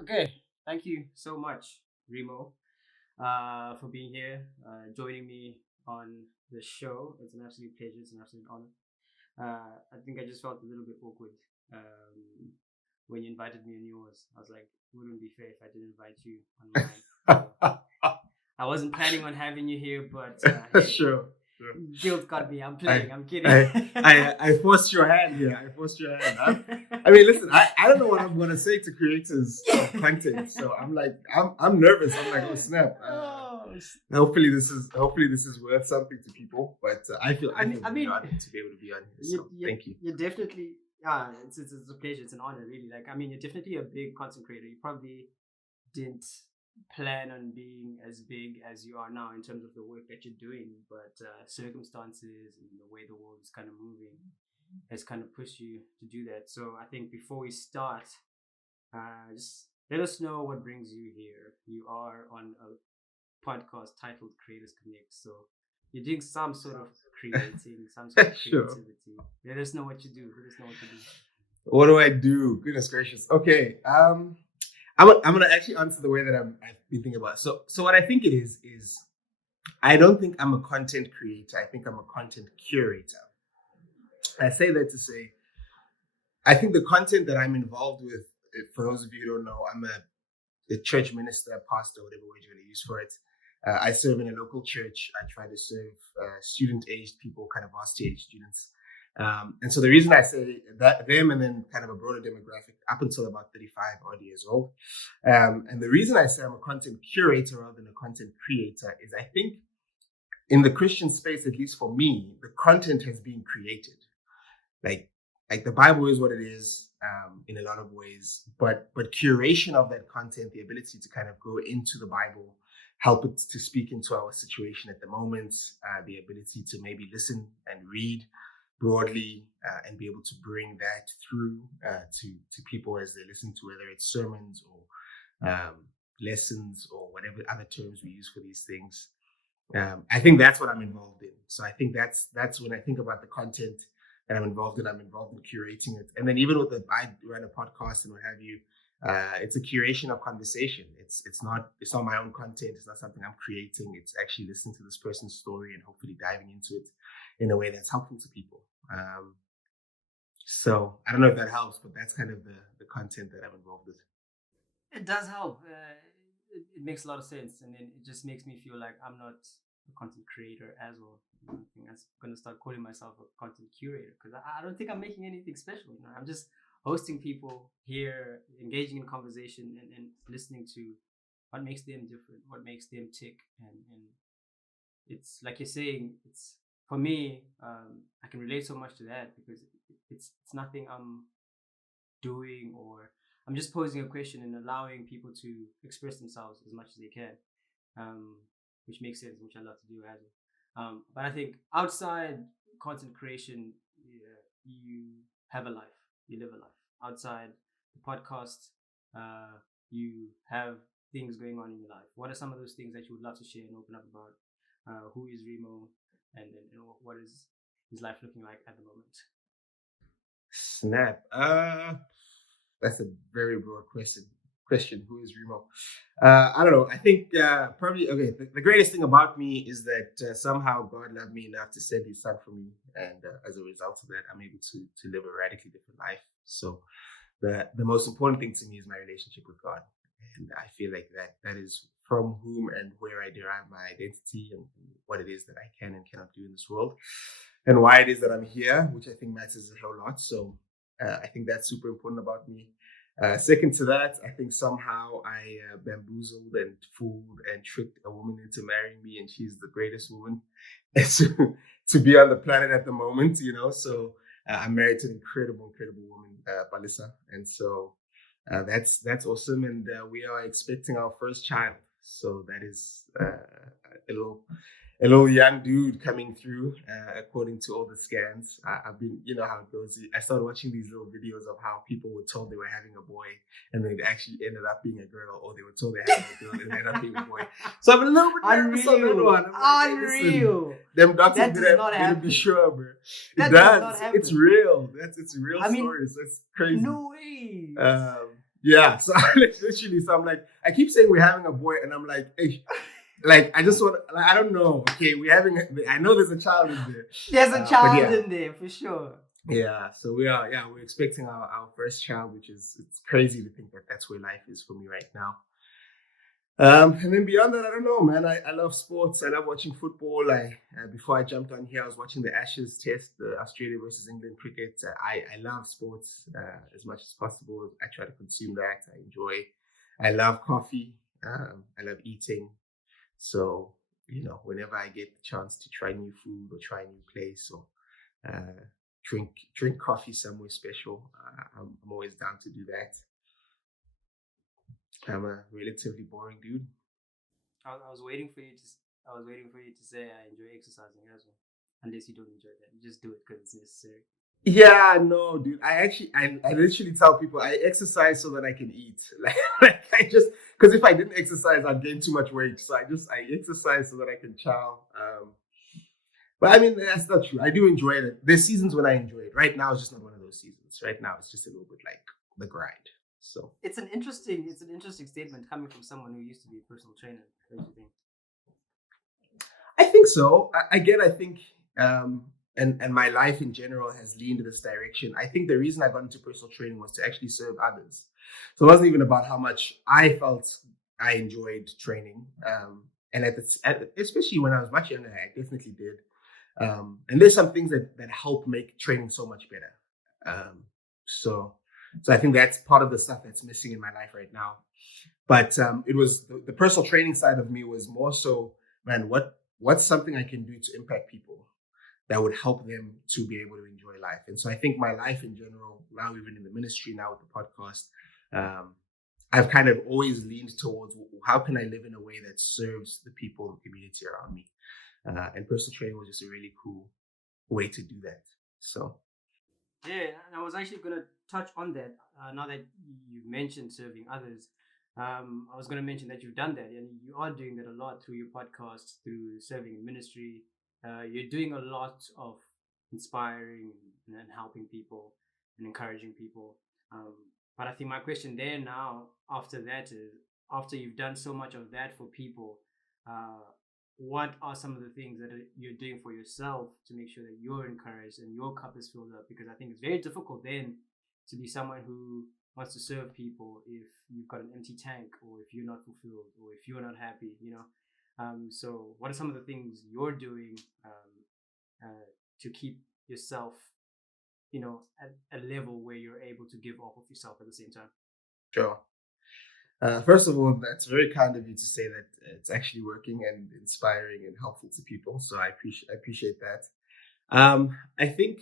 Okay, thank you so much, Remo, for being here, joining me on the show. It's an absolute pleasure. It's an absolute honor. I think I just felt a little bit awkward when you invited me on yours. I was like, it wouldn't be fair if I didn't invite you on mine. I wasn't planning on having you here, but Sure. guilt got me. I'm playing. I'm kidding. I forced your hand here. I forced your hand. I mean, listen, I don't know what I'm going to say to creators of content. So I'm nervous. I'm like, oh snap. Hopefully this is worth something to people. But I feel really honored to be able to be on here. So thank you. You're definitely it's a pleasure. It's an honor, really. Like, I mean, you're definitely a big content creator. You probably didn't plan on being as big as you are now in terms of the work that you're doing, but circumstances and the way the world is kind of moving has kind of pushed you to do that. So I think before we start, just let us know what brings you here. You are on a podcast titled Creators Connect, so you're doing some sort of creating, some sort of creativity. Sure. Let us know what you do. Let us know what you do. What do I do? Goodness gracious. Okay. I'm gonna actually answer the way that I've been thinking about it. So what I think it is I don't think I'm a content creator. I think I'm a content curator. I say that to say, I think the content that I'm involved with, for those of you who don't know, I'm a church minister, pastor, whatever word you're going to use for it. I serve in a local church. I try to serve student-aged people, kind of varsity-aged students. And so the reason I say that them and then kind of a broader demographic up until about 35 odd years old. And the reason I say I'm a content curator rather than a content creator is I think in the Christian space, at least for me, the content has been created. Like the Bible is what it is in a lot of ways, but curation of that content, the ability to kind of go into the Bible, help it to speak into our situation at the moment, the ability to maybe listen and read broadly and be able to bring that through to people as they listen to, whether it's sermons or lessons or whatever other terms we use for these things. I think that's what I'm involved in. So I think that's when I think about the content that I'm involved in curating it. And then even with I run a podcast and what have you, it's a curation of conversation. It's not my own content. It's not something I'm creating. It's actually listening to this person's story and hopefully diving into it in a way that's helpful to people. So I don't know if that helps, but that's kind of the content that I'm involved with. It does help. It makes a lot of sense, and then it just makes me feel like I'm not a content creator as well. I think I'm going to start calling myself a content curator because I don't think I'm making anything special. I'm just hosting people here, engaging in conversation and listening to what makes them different, what makes them tick. And it's like you're saying, it's for me, I can relate so much to that because it's nothing I'm doing, or I'm just posing a question and allowing people to express themselves as much as they can, which makes sense, which I love to do as well. But I think outside content creation, you have a life, you live a life. Outside the podcast, you have things going on in your life. What are some of those things that you would love to share and open up about? Who is Remo, and what is his life looking like at the moment? Snap. That's a very broad question. Who is Remo? I don't know. I think probably okay. The greatest thing about me is that somehow God loved me enough to send His Son for me, and as a result of that, I'm able to live a radically different life. So the most important thing to me is my relationship with God, and I feel like that is from whom and where I derive my identity and what it is that I can and cannot do in this world, and why it is that I'm here, which I think matters a whole lot. So I think that's super important about me. Second to that, I think somehow I bamboozled and fooled and tricked a woman into marrying me, and she's the greatest woman to be on the planet at the moment, So I'm married to an incredible woman, Balisa, and so that's awesome. And we are expecting our first child, so that is a little young dude coming through, according to all the scans. I've been, how it goes. I started watching these little videos of how people were told they were having a boy and then it actually ended up being a girl, or they were told they had a girl and it ended up being a boy. So I'm a little bit nervous on that one. Unreal. Them doctors didn't be sure, bro. It does. It's real. It's a real story. So it's crazy. No way. Yeah, so literally, so I'm like, I keep saying we're having a boy, and I'm like, hey, like I just want, like, I don't know. Okay, we're having. I know there's a child in there. There's a But child yeah, in there for sure. yeah. So we are. Yeah, we're expecting our first child, which is it's crazy to think that that's where life is for me right now. And then beyond that, I don't know, man. I love sports. I love watching football. Before I jumped on here, I was watching the Ashes Test, the Australia versus England cricket. I love sports as much as possible. I try to consume that. I enjoy. I love coffee. I love eating. So whenever I get the chance to try new food or try a new place or uh, drink coffee somewhere special, I'm always down to do that. I'm a relatively boring dude. I was waiting for you to. I was waiting for you to say I enjoy exercising as well. Unless you don't enjoy that, you just do it because it's necessary. Yeah, no, dude. I literally tell people I exercise so that I can eat. Like I just because if I didn't exercise, I'd gain too much weight. So I exercise so that I can chow. But I mean that's not true. I do enjoy it. There's seasons when I enjoy it. Right now, it's just not one of those seasons. Right now, it's just a little bit like the grind. So it's an interesting statement coming from someone who used to be a personal trainer. Don't you think? I think so. I think and my life in general has leaned in this direction. I think the reason I got into personal training was to actually serve others. So it wasn't even about how much I felt I enjoyed training. And especially when I was much younger, I definitely did. And there's some things that help make training so much better. So I think that's part of the stuff that's missing in my life right now. But it was the personal training side of me was more so, man, what's something I can do to impact people that would help them to be able to enjoy life. And so I think my life in general, now even in the ministry, now with the podcast, I've kind of always leaned towards how can I live in a way that serves the people in the community around me. And personal training was just a really cool way to do that. So. Yeah, and I was actually going to touch on that now that you mentioned serving others. I was going to mention that you've done that and you are doing that a lot through your podcast, through serving in ministry. You're doing a lot of inspiring and helping people and encouraging people. But I think my question there now, after that, is after you've done so much of that for people, what are some of the things that you're doing for yourself to make sure that you're encouraged and your cup is filled up? Because I think it's very difficult then to be someone who wants to serve people if you've got an empty tank or if you're not fulfilled or if you're not happy, so what are some of the things you're doing to keep yourself at a level where you're able to give off of yourself at the same time? Sure. First of all, that's very kind of you to say that it's actually working and inspiring and helpful to people. So I appreciate that. I think,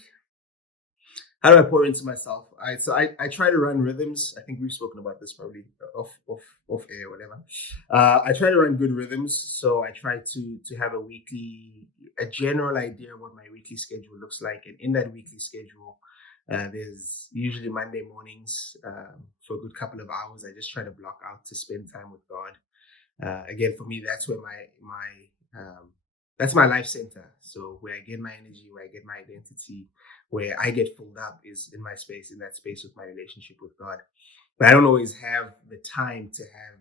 how do I pour into myself? I try to run rhythms. I think we've spoken about this probably off air, whatever. I try to run good rhythms. So I try to have a general idea of what my weekly schedule looks like. And in that weekly schedule, there's usually Monday mornings for a good couple of hours. I just try to block out to spend time with God. Again, for me, that's where that's my life center. So where I get my energy, where I get my identity, where I get filled up is in that space with my relationship with God. But I don't always have the time to have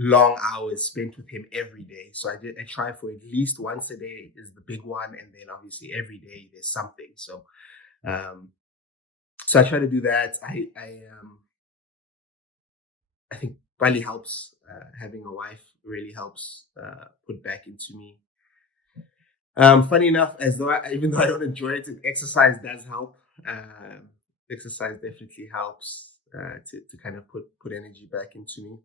long hours spent with him every day. So I try for at least once a day is the big one. And then obviously every day there's something. So, so I try to do that. I think really helps. Having a wife really helps put back into me. Funny enough, even though I don't enjoy it, exercise does help. Exercise definitely helps to kind of put energy back into me.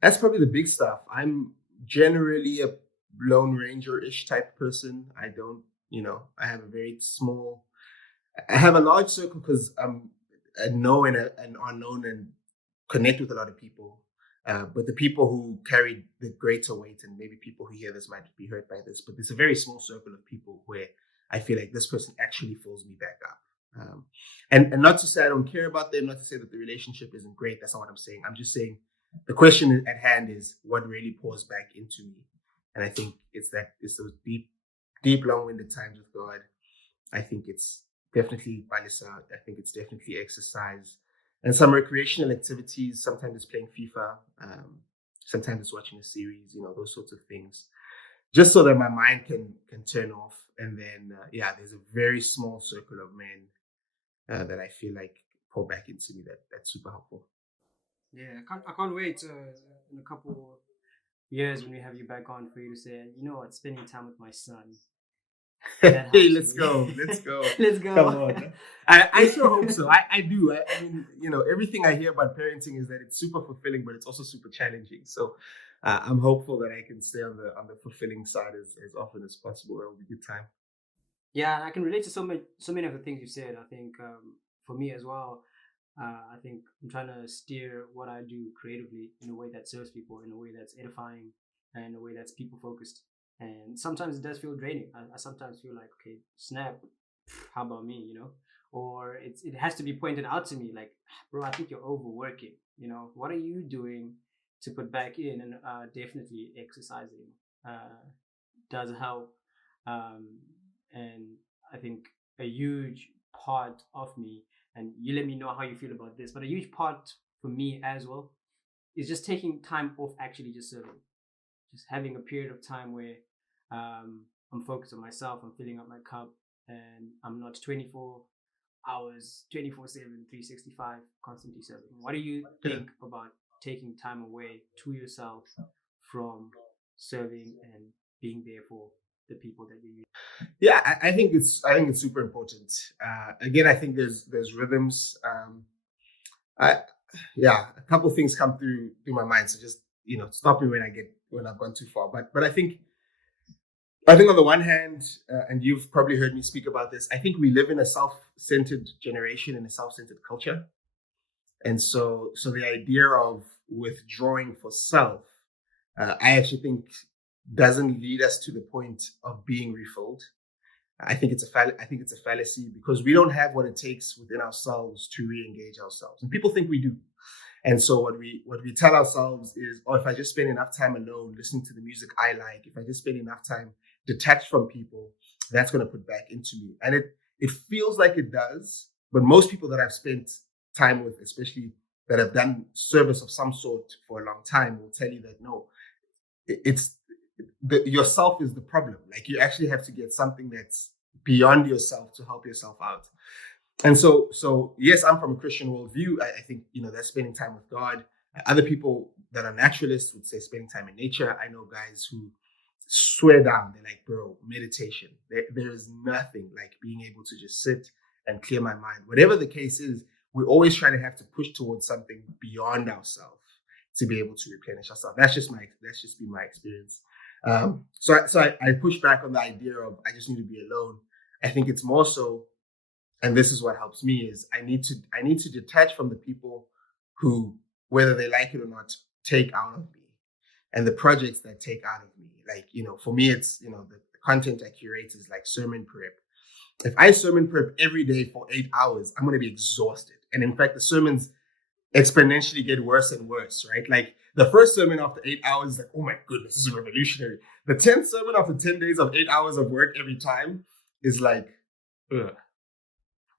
That's probably the big stuff. I'm generally a Lone Ranger-ish type person. I don't, I have I have a large circle because I'm a known and unknown and connect with a lot of people. But the people who carry the greater weight, and maybe people who hear this might be hurt by this, but there's a very small circle of people where I feel like this person actually fills me back up. And not to say I don't care about them, not to say that the relationship isn't great. That's not what I'm saying. I'm just saying the question at hand is what really pours back into me. And I think it's those deep, long-winded times with God. I think it's definitely balance out. I think it's definitely exercise and some recreational activities. Sometimes it's playing FIFA. Sometimes it's watching a series. Those sorts of things, just so that my mind can turn off. And then there's a very small circle of men that I feel like pour back into me. That's super helpful. Yeah, I can't wait in a couple years when we have you back on for you to say, you know what, spending time with my son. Hey, let's go. Let's go. Come on. I sure hope so. I do. I mean, everything I hear about parenting is that it's super fulfilling, but it's also super challenging. So I'm hopeful that I can stay on the fulfilling side as often as possible. It will be a good time. Yeah, I can relate to so many of the things you said. I think for me as well, I think I'm trying to steer what I do creatively in a way that serves people, in a way that's edifying, and in a way that's people focused. And sometimes it does feel draining. I sometimes feel like, okay, snap, how about me, Or it has to be pointed out to me, like, bro, I think you're overworking. What are you doing to put back in? And definitely exercising does help. And I think a huge part of me, and you let me know how you feel about this, but a huge part for me as well is just taking time off actually just serving. Just having a period of time where I'm focused on myself, I'm filling up my cup, and I'm not 24 hours, 24/7, 365, constantly serving. What do you think about taking time away to yourself from serving and being there for the people that you use? Yeah, I think it's super important. Again, I think there's rhythms. A couple things come through my mind. So just stop me when I've gone too far. But I think on the one hand, and you've probably heard me speak about this, I think we live in a self-centered generation and a self-centered culture, and so the idea of withdrawing for self, I actually think doesn't lead us to the point of being refilled. I think it's a fallacy, because we don't have what it takes within ourselves to re-engage ourselves, and people think we do. And so what we tell ourselves is, oh, if I just spend enough time alone listening to the music I like, if I just spend enough time detached from people, that's going to put back into me. And it feels like it does, but most people that I've spent time with, especially that have done service of some sort for a long time, will tell you that no, it's yourself is the problem. Like, you actually have to get something that's beyond yourself to help yourself out. And so yes, I'm from a Christian worldview. I think that's spending time with God. Other people that are naturalists would say spending time in nature. I know guys who swear down, they're like, bro, meditation. There is nothing like being able to just sit and clear my mind. Whatever the case is, we're always trying to have to push towards something beyond ourselves to be able to replenish ourselves. That's just been my experience. So I push back on the idea of I just need to be alone. I think it's more so, and this is what helps me, is I need to detach from the people who, whether they like it or not, take out of me, and the projects that take out of me. Like, for me, it's, the content I curate is like sermon prep. If I sermon prep every day for 8 hours, I'm going to be exhausted. And in fact, the sermons exponentially get worse and worse, right? Like, the first sermon after 8 hours is like, oh my goodness, this is revolutionary. The 10th sermon after 10 days of 8 hours of work every time is like, ugh.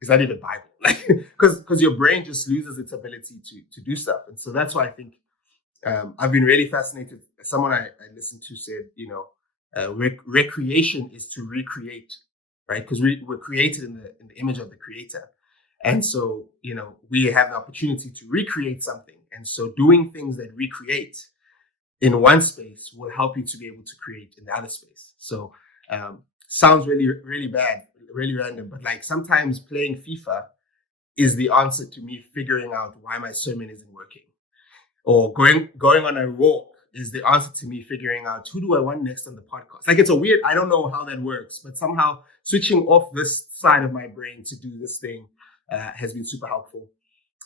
Is that even Bible? Like, because your brain just loses its ability to do stuff. And so that's why I think I've been really fascinated. Someone I listened to said, recreation is to recreate, right? Because we're created in the image of the Creator. And so, we have the opportunity to recreate something. And so doing things that recreate in one space will help you to be able to create in the other space. So sounds really, really bad, really random, but like sometimes playing FIFA is the answer to me figuring out why my sermon isn't working. Or going on a walk is the answer to me figuring out who do I want next on the podcast. Like, it's a weird, I don't know how that works, but somehow switching off this side of my brain to do this thing has been super helpful.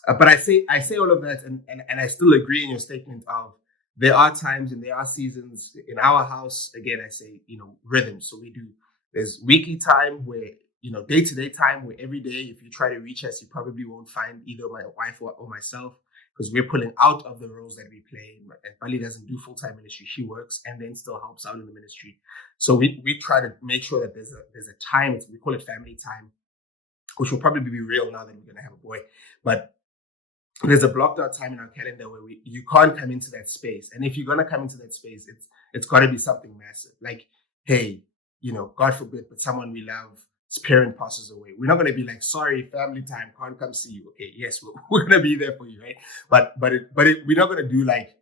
But I say all of that, and I still agree in your statement of there are times and there are seasons in our house. Again, I say, rhythm. So there's weekly time where, day-to-day time where every day, if you try to reach us, you probably won't find either my wife or myself, because we're pulling out of the roles that we play. And Bali doesn't do full-time ministry. She works and then still helps out in the ministry. So we try to make sure that there's a time, we call it family time, which will probably be real now that we're going to have a boy. But there's a blocked out time in our calendar where you can't come into that space. And if you're going to come into that space, it's got to be something massive. Like, hey, God forbid, but someone we love, his parent passes away. We're not going to be like, sorry, family time, can't come see you. Okay, yes, we're going to be there for you, right? But we're not going to do like,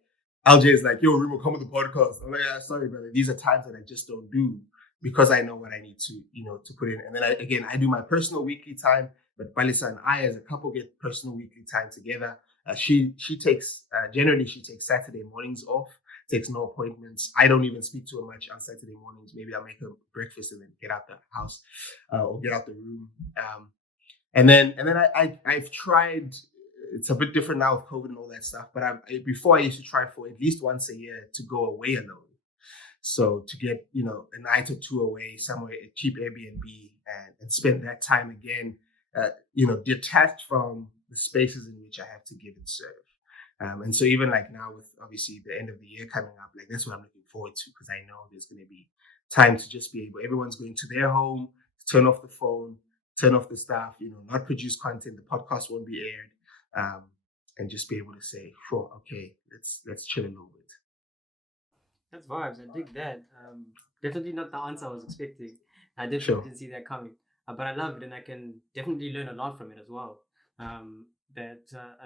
LJ is like, yo, Remo, come with the podcast. I'm like, sorry, brother. These are times that I just don't do because I know what I need to, to put in. And then I do my personal weekly time. But Balisa and I, as a couple, get personal weekly time together. She takes generally Saturday mornings off, takes no appointments. I don't even speak to her much on Saturday mornings. Maybe I'll make her breakfast and then get out the house or get out the room. And then I've tried. It's a bit different now with COVID and all that stuff. But before I used to try for at least once a year to go away alone. So to get a night or two away somewhere, a cheap Airbnb, and spend that time again. Detached from the spaces in which I have to give and serve. And so even like now with obviously the end of the year coming up, like that's what I'm looking forward to because I know there's going to be time to just be able, everyone's going to their home, turn off the phone, turn off the stuff, not produce content, the podcast won't be aired, and just be able to say, sure, okay, let's chill a little bit. That's vibes. I dig that. Definitely not the answer I was expecting. I definitely didn't see that coming. But I love it, and I can definitely learn a lot from it as well. I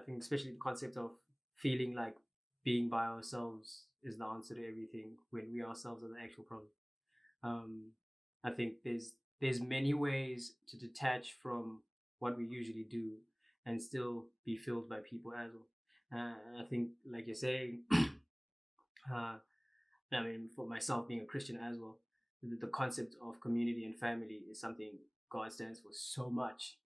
think especially the concept of feeling like being by ourselves is the answer to everything when we ourselves are the actual problem. I think there's many ways to detach from what we usually do and still be filled by people as well. I think, like you're saying, for myself being a Christian as well, the concept of community and family is something God stands for so much.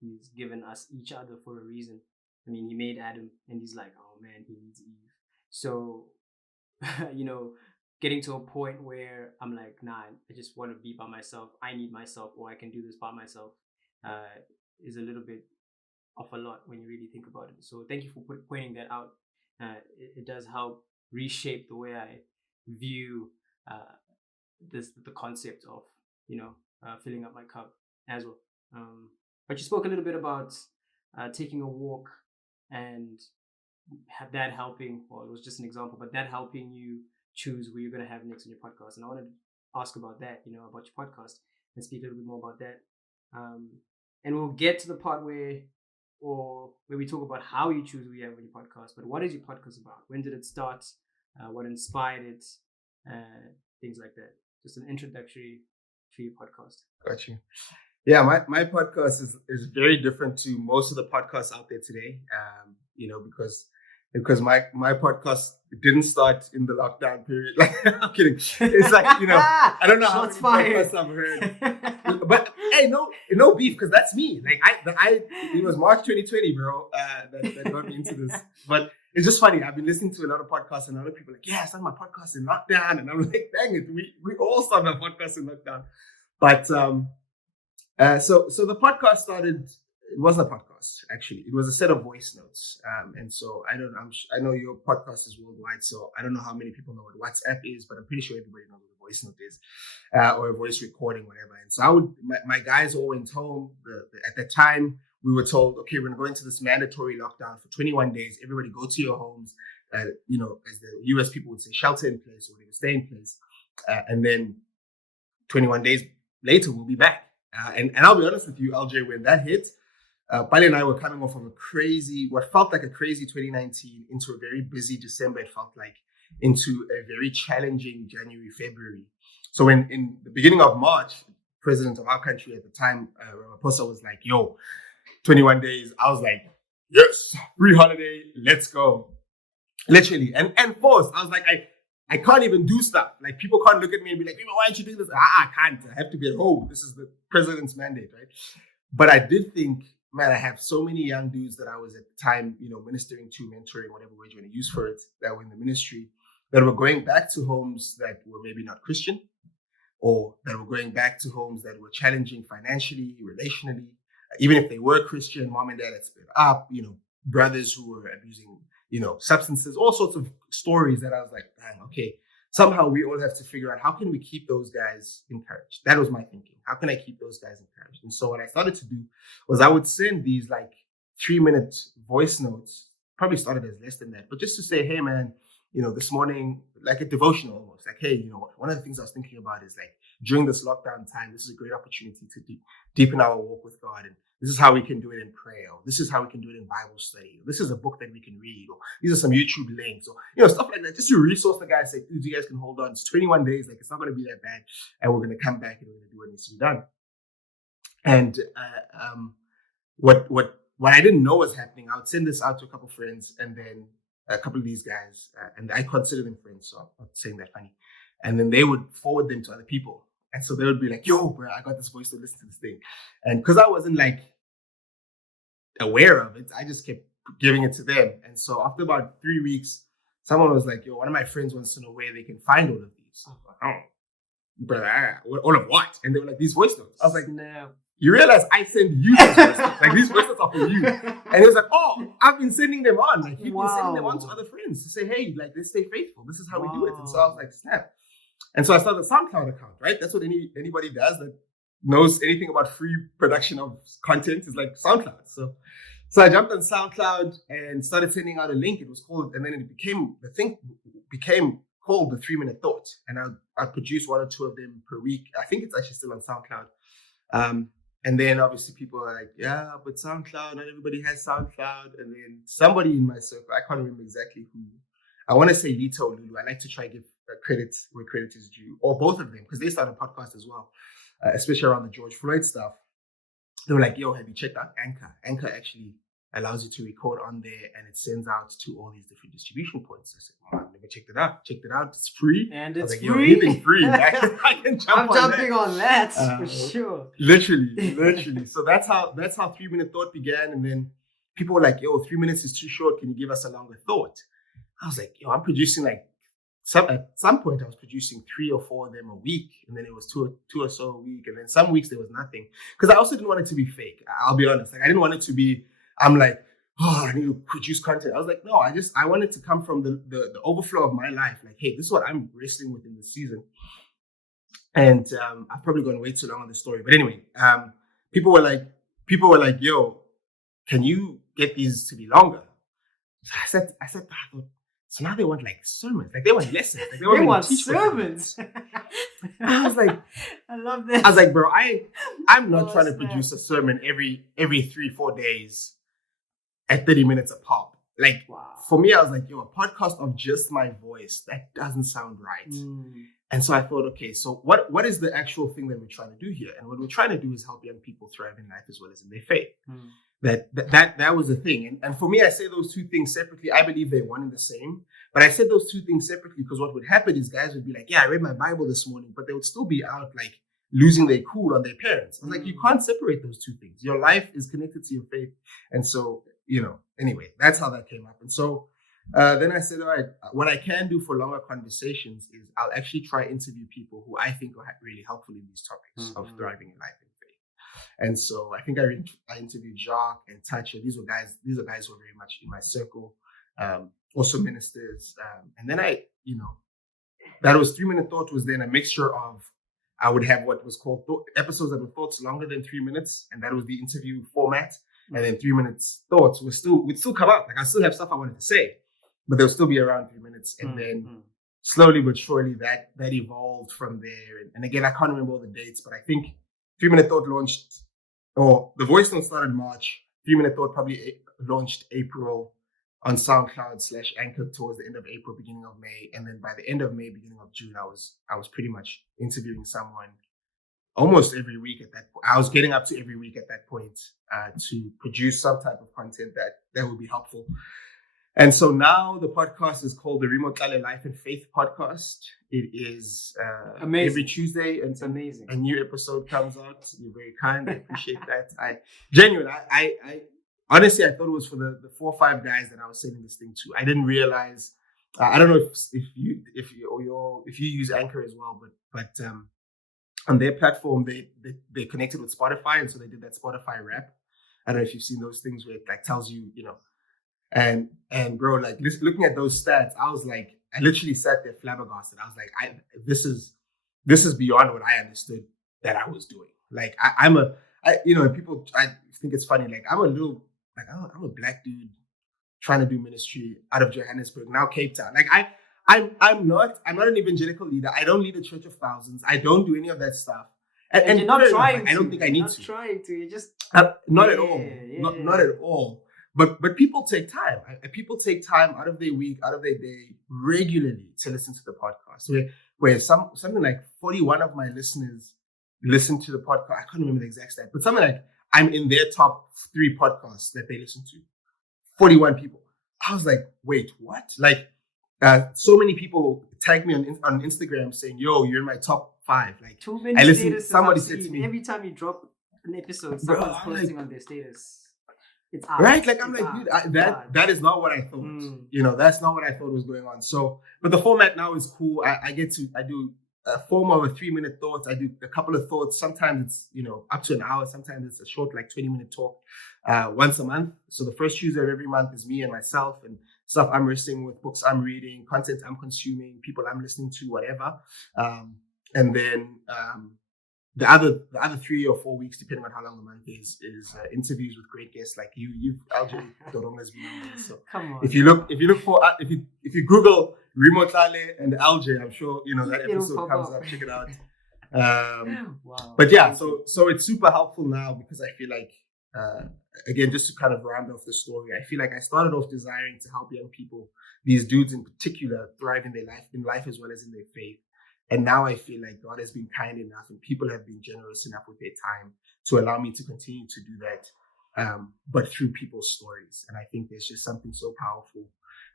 He's given us each other for a reason. He made Adam and he's like, oh man, he needs Eve. So, getting to a point where I'm like, nah, I just want to be by myself. I need myself, or I can do this by myself, is a little bit of a lot when you really think about it. So thank you for pointing that out. It does help reshape the way I view the concept of, filling up my cup as well. But you spoke a little bit about taking a walk and that helping, or it was just an example, but that helping you choose who you're going to have next on your podcast. And I wanted to ask about that, about your podcast and speak a little bit more about that. And we'll get to the part where we talk about how you choose who you have on your podcast. But what is your podcast about? When did it start? What inspired it? Things like that. Just an introductory to your podcast. Got you. Yeah, my podcast is very different to most of the podcasts out there today. Because my podcast didn't start in the lockdown period. Like, I'm kidding. It's like, I don't know how many podcasts I've heard. But hey, no beef, because that's me. Like it was March 2020, bro, that got me into this. But it's just funny. I've been listening to a lot of podcasts and other people are like, yeah, I started my podcast in lockdown. And I'm like, dang it, we all started our podcast in lockdown. But so the podcast started. It wasn't a podcast, actually. It was a set of voice notes. And so I know your podcast is worldwide, so I don't know how many people know what WhatsApp is, but I'm pretty sure everybody knows what a voice note is, or a voice recording, whatever. And so my guys all went home. At that time, we were told, okay, we're going to go into this mandatory lockdown for 21 days. Everybody go to your homes. As the US people would say, shelter in place, or they stay in place. And then 21 days later, we'll be back. And I'll be honest with you, LJ, when that hit, Bali and I were coming off of what felt like a crazy 2019 into a very busy December. It felt like into a very challenging January, February. So in the beginning of March, president of our country at the time, Ramaphosa, was like, yo, 21 days. I was like, yes, free holiday, let's go. Literally. And forced. I was like, I can't even do stuff. Like, people can't look at me and be like, why aren't you doing this? I can't. I have to be at home. This is the president's mandate, right? But I did think, man, I have so many young dudes that I was at the time, ministering to, mentoring, whatever word you want to use for it, that were in the ministry, that were going back to homes that were maybe not Christian, or that were going back to homes that were challenging financially, relationally. Even if they were Christian, mom and dad had split up, brothers who were abusing, substances, all sorts of stories that I was like, dang, okay, somehow we all have to figure out how can we keep those guys encouraged. That was my thinking. How can I keep those guys encouraged? And so what I started to do was I would send these like 3-minute voice notes, probably started as less than that, but just to say, hey man, this morning, like a devotional almost, like, hey, one of the things I was thinking about is like during this lockdown time, this is a great opportunity to deepen our walk with God. And this is how we can do it in prayer. Or this is how we can do it in Bible study. Or this is a book that we can read. Or these are some YouTube links. Or, stuff like that. Just to resource the guys, say, dude, you guys can hold on. It's 21 days. Like, it's not going to be that bad. And we're going to come back and we're going to do what needs to be done. And what I didn't know was happening, I would send this out to a couple of friends and then a couple of these guys, and I consider them friends, so I'm not saying that funny. And then they would forward them to other people. And so they would be like, yo, bro, I got this voice to listen to this thing. And because I wasn't like aware of it, I just kept giving it to them. And so after about 3 weeks, someone was like, yo, one of my friends wants to know where they can find all of these. I was like, oh, brother, all of what? And they were like, these voice notes. I was like, no. You realize I send you these voice notes. Like, these voice notes are for you. And he was like, oh, I've been sending them on. Like, he'd been sending them on to other friends to say, hey, like, let's stay faithful. This is how we do it. And so I was like, snap. And so I started a SoundCloud account, right? That's what anybody does that knows anything about free production of content is like SoundCloud. So I jumped on SoundCloud and started sending out a link. It was called, and then the thing became called the 3-Minute Thought. And I'd produce 1 or 2 of them per week. I think it's actually still on SoundCloud. And then obviously people are like, yeah, but SoundCloud, not everybody has SoundCloud. And then somebody in my circle, I can't remember exactly who. I want to say Lito or Lulu. I like to try to give credit where credit is due, or both of them, because they started a podcast as well, especially around the George Floyd stuff. They were like, yo, have you checked out Anchor? Anchor actually allows you to record on there and it sends out to all these different distribution points. I said, oh, I've never checked it out. Checked it out. It's free. And it's like, free. Anything free. I can jump I'm jumping on that for sure. Literally. So that's how 3-Minute Thought began. And then people were like, yo, 3 minutes is too short. Can you give us a longer thought? I was like, yo, I'm producing like, at some point I was producing 3 or 4 of them a week. And then it was two or so a week. And then some weeks there was nothing. Because I also didn't want it to be fake. I'll be honest. Like, I didn't want it to be, I'm like, oh, I need to produce content. I was like, no, I want it to come from the overflow of my life. Like, hey, this is what I'm wrestling with in this season. And I've probably gone way too long on this story. But anyway, people were like, yo, can you get these to be longer? So I thought, so now they want like sermons, like they want lessons, like they want sermons. I was like, I love this. I was like, bro, I'm not trying to produce a sermon every 3-4 days at 30 minutes a pop. Like, for me, I was like, yo, a podcast of just my voice, that doesn't sound right. And so I thought, okay, so what is the actual thing that we're trying to do here? And what we're trying to do is help young people thrive in life as well as in their faith. That was the thing. And for me, I say those two things separately. I believe they're one and the same. But I said those two things separately because what would happen is guys would be like, yeah, I read my Bible this morning, but they would still be out like losing their cool on their parents. I was like, you can't separate those two things. Your life is connected to your faith. And so, anyway, that's how that came up. And so then I said, all right, what I can do for longer conversations is I'll actually try interview people who I think are really helpful in these topics of thriving in life and faith. And so I think I interviewed Jacques and Tacha. These are guys who are very much in my circle, also ministers. And then that was 3-Minute Thought was then a mixture of, I would have what was called episodes that were thoughts longer than 3 minutes. And that was the interview format. And then 3 minutes thoughts would still come out. Like I still have stuff I wanted to say, but they'll still be around 3 minutes. And then slowly but surely that evolved from there. And again, I can't remember all the dates, but I think 3-Minute Thought launched, or the voice note started March. 3-Minute Thought probably launched April on SoundCloud / Anchor towards the end of April, beginning of May. And then by the end of May, beginning of June, I was pretty much interviewing someone almost every week at that point. I was getting up to every week at that point to produce some type of content that would be helpful. And so now the podcast is called the Remo Tlale Life and Faith Podcast. It is amazing. Every Tuesday. And it's amazing. A new episode comes out. You're very kind. I appreciate that. I honestly, I thought it was for the 4 or 5 guys that I was sending this thing to. I didn't realize. I don't know if you use Anchor as well, but on their platform they connected with Spotify, and so they did that Spotify rap. I don't know if you've seen those things where it like tells you, and bro, like looking at those stats, I was like, I literally sat there flabbergasted. I was like, this is beyond what I understood that I was doing. Like people, I think it's funny. Like I'm a black dude trying to do ministry out of Johannesburg, now Cape Town. Like I'm not an evangelical leader. I don't lead a church of thousands. I don't do any of that stuff. And you're not trying. I don't think I need to. Not trying to. You just not at all. Not at all. But people take time. People take time out of their week, out of their day, regularly to listen to the podcast. Where something like 41 of my listeners listen to the podcast. I can't remember the exact stat, but something like I'm in their top 3 podcasts that they listen to. 41 people. I was like, wait, what? Like, so many people tag me on Instagram saying, "Yo, you're in my top 5." Like, too many statuses. Somebody said to me, every time you drop an episode, someone's posting on their status. It's out. Right? Like, I'm like, dude, that is not what I thought. That's not what I thought was going on. So, but the format now is cool. I do a form of a 3-minute thoughts. I do a couple of thoughts. Sometimes it's, up to an hour. Sometimes it's a short, like 20-minute talk once a month. So the first Tuesday of every month is me and myself and stuff I'm wrestling with, books I'm reading, content I'm consuming, people I'm listening to, whatever. And then the other 3 or 4 weeks, depending on how long the month is interviews with great guests like you. LJ Doronga's been on this. So come on. If you Google Remo Tlale and LJ, I'm sure that episode comes up. Check it out. Wow. But yeah, so it's super helpful now because I feel like again, just to kind of round off the story, I feel like I started off desiring to help young people, these dudes in particular, thrive in their life as well as in their faith. And now I feel like God has been kind enough and people have been generous enough with their time to allow me to continue to do that, but through people's stories. And I think there's just something so powerful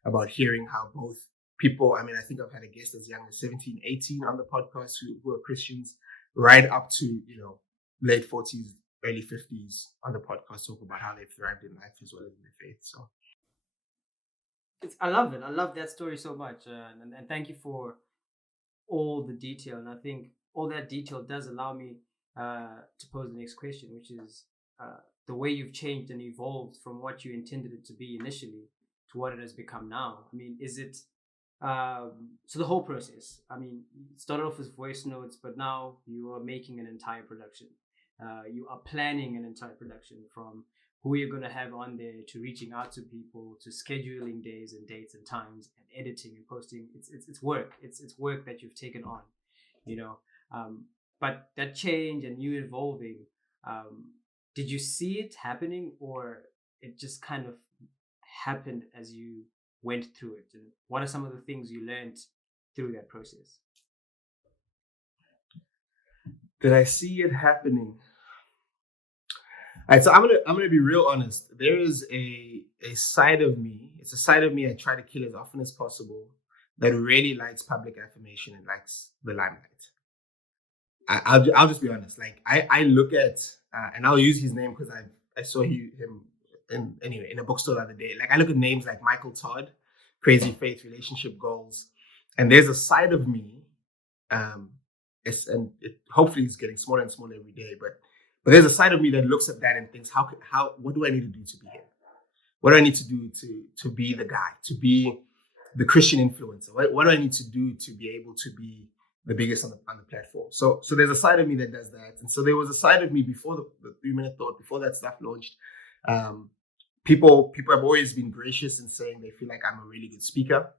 about hearing how both people, I think I've had a guest as young as 17, 18 on the podcast who are Christians, right up to, late 40s, early 50s on the podcast talk about how they've thrived in life as well as in their faith. So I love it. I love that story so much. And thank you for all the detail. And I think all that detail does allow me to pose the next question, which is the way you've changed and evolved from what you intended it to be initially to what it has become now. Is it so the whole process? You started off as voice notes, but now you are making an entire production. You are planning an entire production, from who you're going to have on there to reaching out to people to scheduling days and dates and times and editing and posting. It's work. It's work that you've taken on, but that change and you evolving, did you see it happening, or it just kind of happened as you went through it? And what are some of the things you learned through that process? Did I see it happening? All right, so I'm gonna be real honest. There is a side of me. It's a side of me I try to kill as often as possible that really likes public affirmation and likes the limelight. I'll just be honest. Like I look at and I'll use his name because I saw him in a bookstore the other day. Like I look at names like Michael Todd, Crazy Faith, Relationship Goals, and there's a side of me, hopefully it's getting smaller and smaller every day, but there's a side of me that looks at that and thinks, what do I need to do to be him? What do I need to do to be the guy, to be the Christian influencer? What do I need to do to be able to be the biggest on the platform? So there's a side of me that does that. And so there was a side of me before the 3-minute thought, before that stuff launched. People have always been gracious in saying they feel like I'm a really good speaker.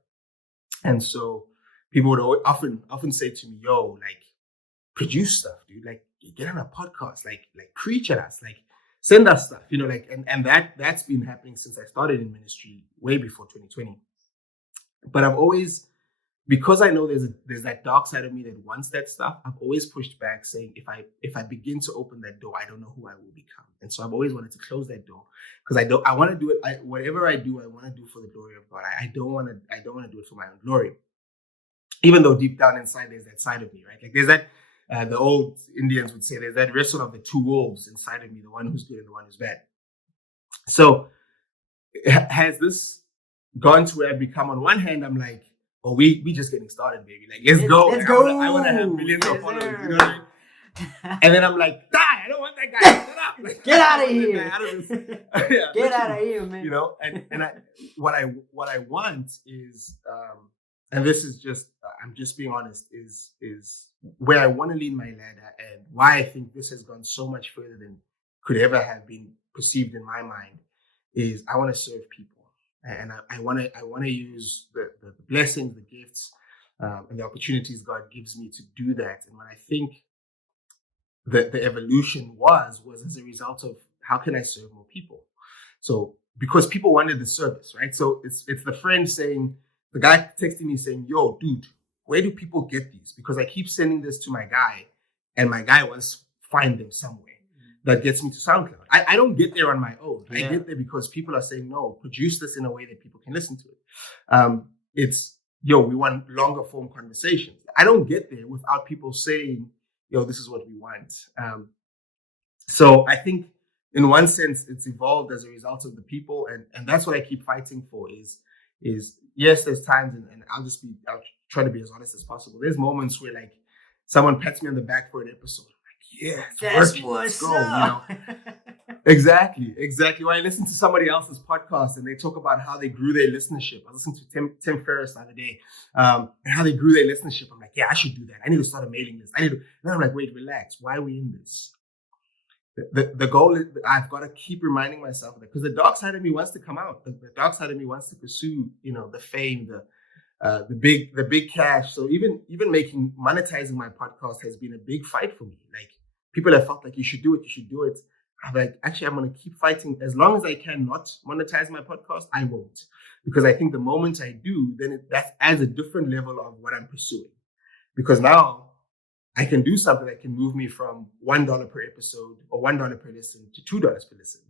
And so people would often say to me, yo, like, produce stuff, dude. Like, get on a podcast, like preach at us, like send us stuff, and that's been happening since I started in ministry way before 2020. But I've always, because I know there's that dark side of me that wants that stuff, I've always pushed back, saying if I begin to open that door, I don't know who I will become. And so I've always wanted to close that door because I want to do it. Whatever I do, I want to do for the glory of God. I don't want to do it for my own glory, even though deep down inside there's that side of me, right? Like there's that. The old Indians would say there's that wrestle of the two wolves inside of me, the one who's good and the one who's bad. So has this gone to where I've become, on one hand, I'm like, oh, we just getting started, baby. Like, let's go. Let's go. I want to have millions of followers. You know what I mean? And then I'm like, die, I don't want that guy. Shut up. Like, get out of here. Get out of here, man. And what I want is and this is just, I'm just being honest, is where I want to lean my ladder, and why I think this has gone so much further than could ever have been perceived in my mind, is I want to serve people, and I want to use the blessings, the gifts, and the opportunities God gives me to do that. And what I think the evolution was as a result of how can I serve more people. So because people wanted the service, right? So it's the friend saying, the guy texting me saying, yo, dude, where do people get these? Because I keep sending this to my guy, and my guy wants to find them somewhere. That gets me to SoundCloud. I don't get there on my own. Yeah. I get there because people are saying, no, produce this in a way that people can listen to it. It's, yo, we want longer form conversations. I don't get there without people saying, yo, this is what we want. So I think in one sense, it's evolved as a result of the people. And that's what I keep fighting for is yes, there's times, and I'll try to be as honest as possible. There's moments where like someone pats me on the back for an episode. Yeah, that's what's up. You know? Exactly. When I listen to somebody else's podcast and they talk about how they grew their listenership. I listened to Tim Ferriss the other day, and how they grew their listenership. I'm like, yeah, I should do that. I need to start a mailing list. And then I'm like, wait, relax. Why are we in this? The goal is, I've got to keep reminding myself of that, because the dark side of me wants to come out. The dark side of me wants to pursue, the fame, the big cash. So even monetizing my podcast has been a big fight for me. Like, people have felt like you should do it. I'm like, actually, I'm going to keep fighting. As long as I can not monetize my podcast, I won't. Because I think the moment I do, then that adds a different level of what I'm pursuing. Because now I can do something that can move me from $1 per episode or $1 per listen to $2 per listen.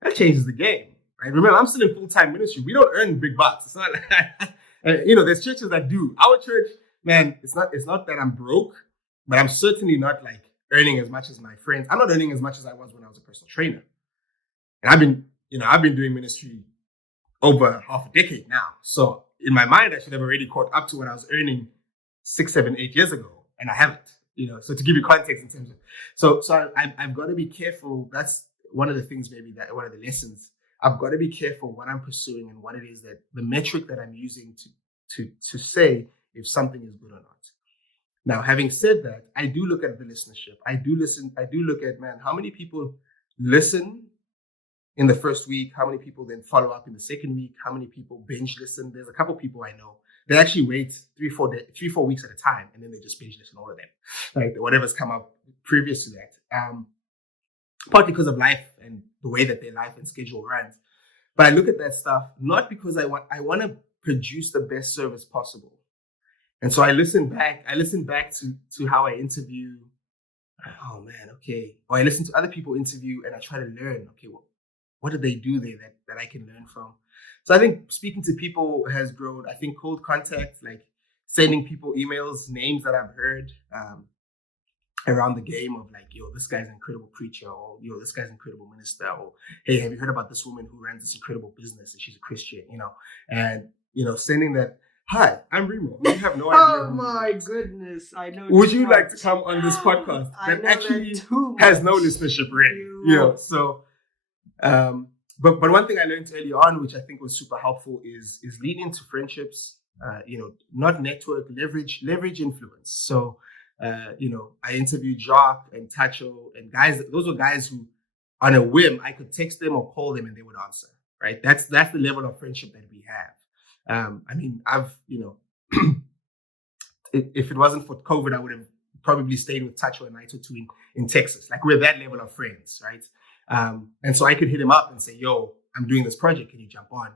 That changes the game, right? Remember, I'm still in full-time ministry. We don't earn big bucks. It's not like, there's churches that do. Our church, man, it's not that I'm broke, but I'm certainly not like earning as much as my friends. I'm not earning as much as I was when I was a personal trainer. And I've been doing ministry over half a decade now. So in my mind, I should have already caught up to what I was earning 6, 7, 8 years ago. And I haven't, so to give you context in terms of, so I've got to be careful. That's one of the things, maybe that one of the lessons. I've got to be careful what I'm pursuing and what it is that the metric that I'm using to say if something is good or not. Now, having said that, I do look at the listenership. I do look at, man, how many people listen in the first week? How many people then follow up in the second week? How many people binge listen? There's a couple people I know. They actually wait 3-4 weeks at a time, and then they just binge listen all of them, like whatever's come up previous to that. Partly because of life and the way that their life and schedule runs. But I look at that stuff not because I want to produce the best service possible. And so I listen back to how I interview. Oh man, okay. Or I listen to other people interview, and I try to learn. Okay, well, what did they do there that I can learn from? So I think speaking to people has grown. I think cold contact, like sending people emails, names that I've heard around the game of like, yo, this guy's an incredible preacher, or yo, this guy's an incredible minister, or hey, have you heard about this woman who runs this incredible business and she's a Christian, and sending that. Hi, I'm Remo. You have no idea. Oh my goodness, I know. Would you like to come on this podcast that actually has no listenership really? So. But one thing I learned early on, which I think was super helpful, is lean into friendships. Not network, leverage influence. So, I interviewed Jacques and Tacho and guys. Those were guys who, on a whim, I could text them or call them and they would answer. Right? That's the level of friendship that we have. I've if it wasn't for COVID, I would have probably stayed with Tacho a night or two in Texas. Like, we're that level of friends, right? And so I could hit him up and say, yo, I'm doing this project. Can you jump on?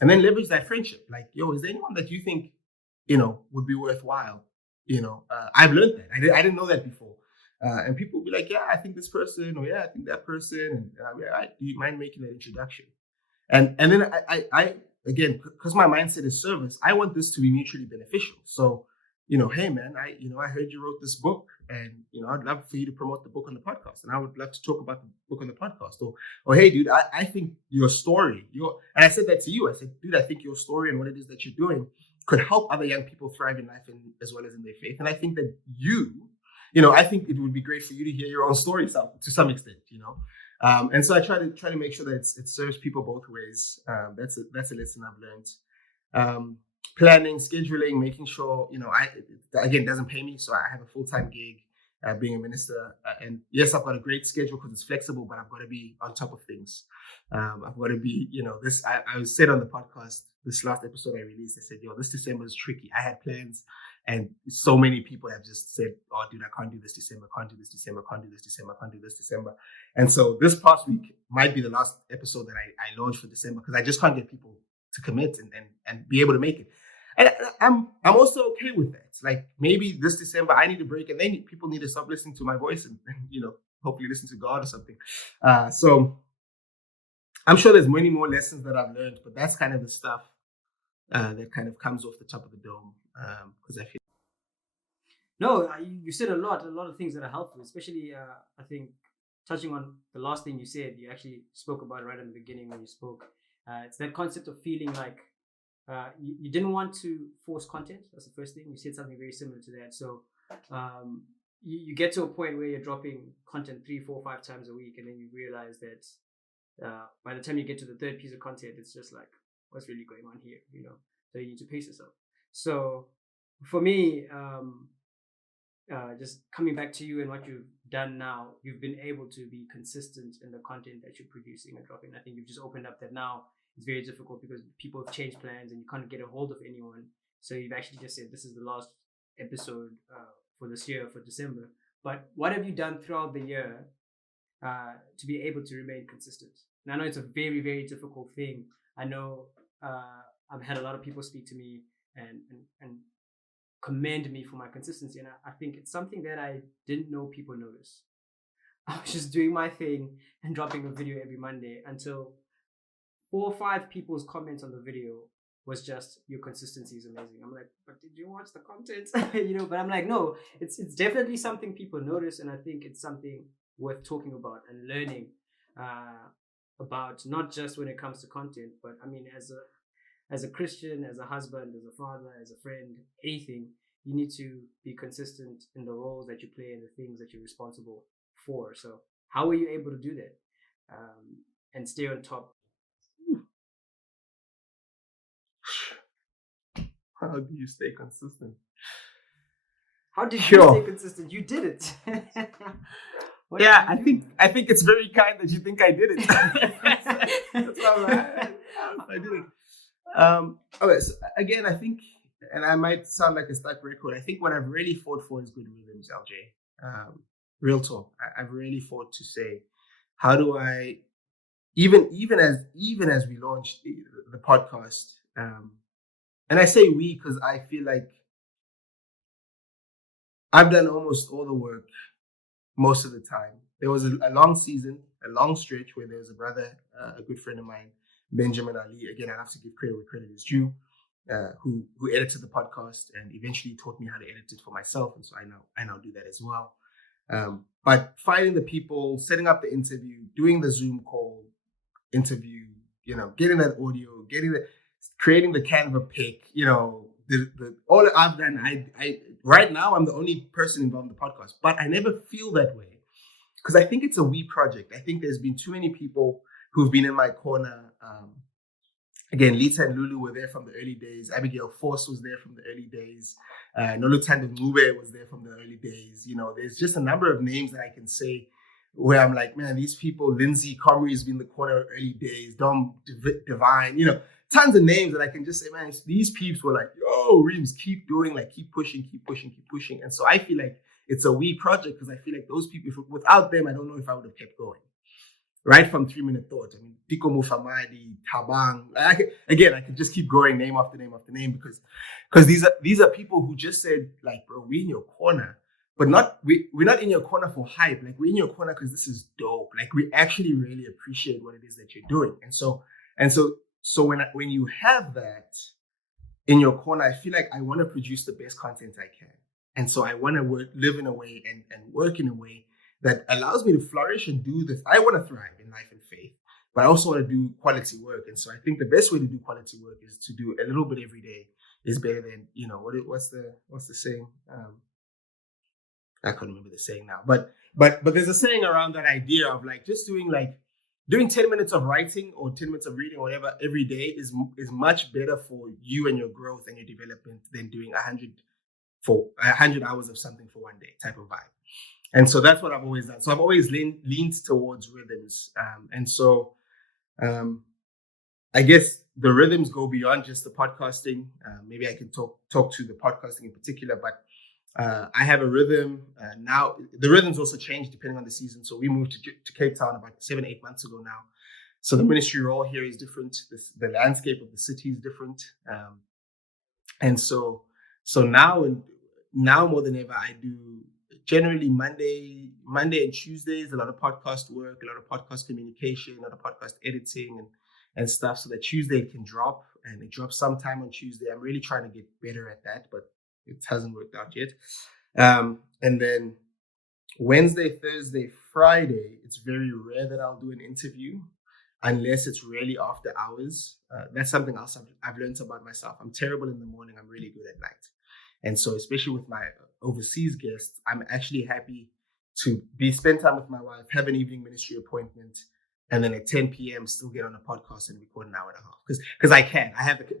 And then leverage that friendship. Like, yo, is there anyone that you think, would be worthwhile? I've learned that. I didn't know that before. And people will be like, yeah, I think this person, or yeah, I think that person. And do you mind making that introduction? And then I again, because my mindset is service, I want this to be mutually beneficial. So, hey man, I heard you wrote this book, and I'd love for you to promote the book on the podcast, and I would love to talk about the book on the podcast. Or hey dude, I think your story, and I said that to you. I said, dude, I think your story and what it is that you're doing could help other young people thrive in life as well as in their faith. And I think that I think it would be great for you to hear your own story to some extent, and so I try to make sure that it serves people both ways. That's a lesson I've learned. planning, scheduling, making sure, it doesn't pay me. So I have a full-time gig being a minister. And yes, I've got a great schedule because it's flexible, but I've got to be on top of things. I've got to be, I said on the podcast, this last episode I released, I said, this December is tricky. I had plans and so many people have just said, oh, dude, I can't do this December, can't do this December, can't do this December, can't do this December. And so this past week might be the last episode that I launched for December because I just can't get people to commit and be able to make it. And I'm also okay with that. Like maybe this December I need a break, and then people need to stop listening to my voice and hopefully listen to God or something. So I'm sure there's many more lessons that I've learned, but that's kind of the stuff that kind of comes off the top of the dome because I feel. No, you said a lot of things that are helpful, especially I think touching on the last thing you said. You actually spoke about it right in the beginning when you spoke. It's that concept of feeling like you didn't want to force content. That's the first thing. You said something very similar to that. So you get to a point where you're dropping content 3, 4, 5 times a week, and then you realize that by the time you get to the third piece of content, it's just like, what's really going on here? So you need to pace yourself. So for me, just coming back to you and what you've done now, you've been able to be consistent in the content that you're producing and dropping. I think you've just opened up that now it's very difficult because people have changed plans and you can't get a hold of anyone. So you've actually just said this is the last episode for this year, for December. But what have you done throughout the year to be able to remain consistent? And I know it's a very, very difficult thing. I know I've had a lot of people speak to me and commend me for my consistency. And I think it's something that I didn't know people notice. I was just doing my thing and dropping a video every Monday until 4 or 5 people's comments on the video was just, your consistency is amazing. I'm like, but did you watch the content? But I'm like, no, it's definitely something people notice. And I think it's something worth talking about and learning about, not just when it comes to content, but I mean, as a Christian, as a husband, as a father, as a friend, anything, you need to be consistent in the roles that you play and the things that you're responsible for. So how were you able to do that and stay on top? How do you stay consistent? How did you stay consistent? You did it. Yeah, I think it's very kind that you think I did it. That's why I'm like, I did it. Okay, so again, I think, and I might sound like a stuck record, I think what I've really fought for is good rhythms, LJ. Real talk. I've really fought to say, how do I, even as we launched the podcast, and I say we because I feel like I've done almost all the work most of the time. There was a long season, a long stretch where there was a brother, a good friend of mine, Benjamin Ali. Again, I have to give credit where credit is due, who edited the podcast and eventually taught me how to edit it for myself. And so I now do that as well. But finding the people, setting up the interview, doing the Zoom call interview, getting that audio, creating the Canva pic, all I've done, I right now I'm the only person involved in the podcast, but I never feel that way because I think it's a we project. I think there's been too many people who've been in my corner. Again, Lita and Lulu were there from the early days. Abigail Force was there from the early days. Nolutando Ngube was there from the early days. There's just a number of names that I can say where I'm like, man, these people, Lindsay Comrie has been in the corner early days, Dom Divine, tons of names that I can just say, man, these peeps were like, yo, Reams, keep doing, like, keep pushing. And so I feel like it's a we project because I feel like those people, without them, I don't know if I would have kept going. Right from 3-minute thought. I mean, Tiko Mufamadi, Tabang. I could just keep going name after name after name because these are people who just said, like, bro, we're in your corner. But we're not in your corner for hype. Like, we're in your corner because this is dope. Like, we actually really appreciate what it is that you're doing. And so when you have that in your corner, I feel like I want to produce the best content I can. And so I want to live in a way and work in a way that allows me to flourish and do this. I want to thrive in life and faith, but I also want to do quality work. And so I think the best way to do quality work is to do a little bit every day is better than, what's the saying? I can't remember the saying now, but there's a saying around that idea of like just doing like doing 10 minutes of writing or 10 minutes of reading or whatever every day is much better for you and your growth and your development than doing 100 hours of something for one day type of vibe. And so that's what I've always done. So I've always leaned towards rhythms. And so I guess the rhythms go beyond just the podcasting. Maybe I can talk to the podcasting in particular, but I have a rhythm now. The rhythms also change depending on the season. So we moved to Cape Town about 7-8 months ago now. So the ministry role here is different. The landscape of the city is different. And so now more than ever, I do generally Monday and Tuesdays, a lot of podcast work, a lot of podcast communication, a lot of podcast editing and stuff, so that Tuesday it can drop, and it drops sometime on Tuesday. I'm really trying to get better at that, but it hasn't worked out yet. And then Wednesday, Thursday, Friday, it's very rare that I'll do an interview unless it's really after hours. That's something else I've learned about myself. I'm terrible in the morning. I'm really good at night. And so especially with my overseas guests, I'm actually happy to spend time with my wife, have an evening ministry appointment, and then at 10 p.m. still get on a podcast and record an hour and a half. Because I can.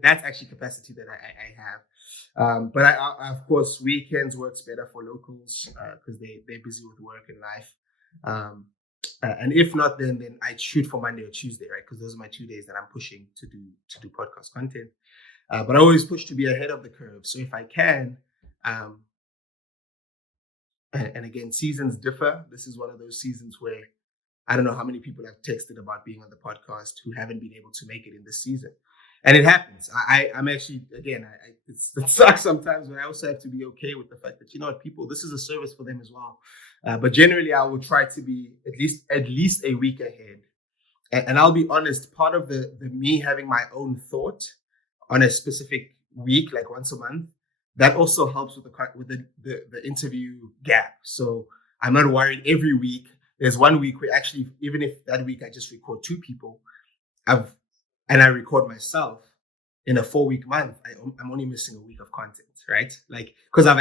That's actually capacity that I have. But I of course, weekends works better for locals because they're busy with work and life. And if not, then I shoot for Monday or Tuesday, right? Because those are my 2 days that I'm pushing to do podcast content. But I always push to be ahead of the curve. So if I can, and again, seasons differ. This is one of those seasons where I don't know how many people have texted about being on the podcast who haven't been able to make it in this season. And it happens. I'm actually, again, it sucks sometimes, but I also have to be okay with the fact that, you know what, people, this is a service for them as well. But generally, I will try to be at least a week ahead. And I'll be honest, part of the me having my own thought on a specific week, like once a month, that also helps with the interview gap. So I'm not worried every week. There's 1 week where actually, even if that week I just record 2 people, and I record myself, in a 4-week month, I'm only missing a week of content, right? Like, because I've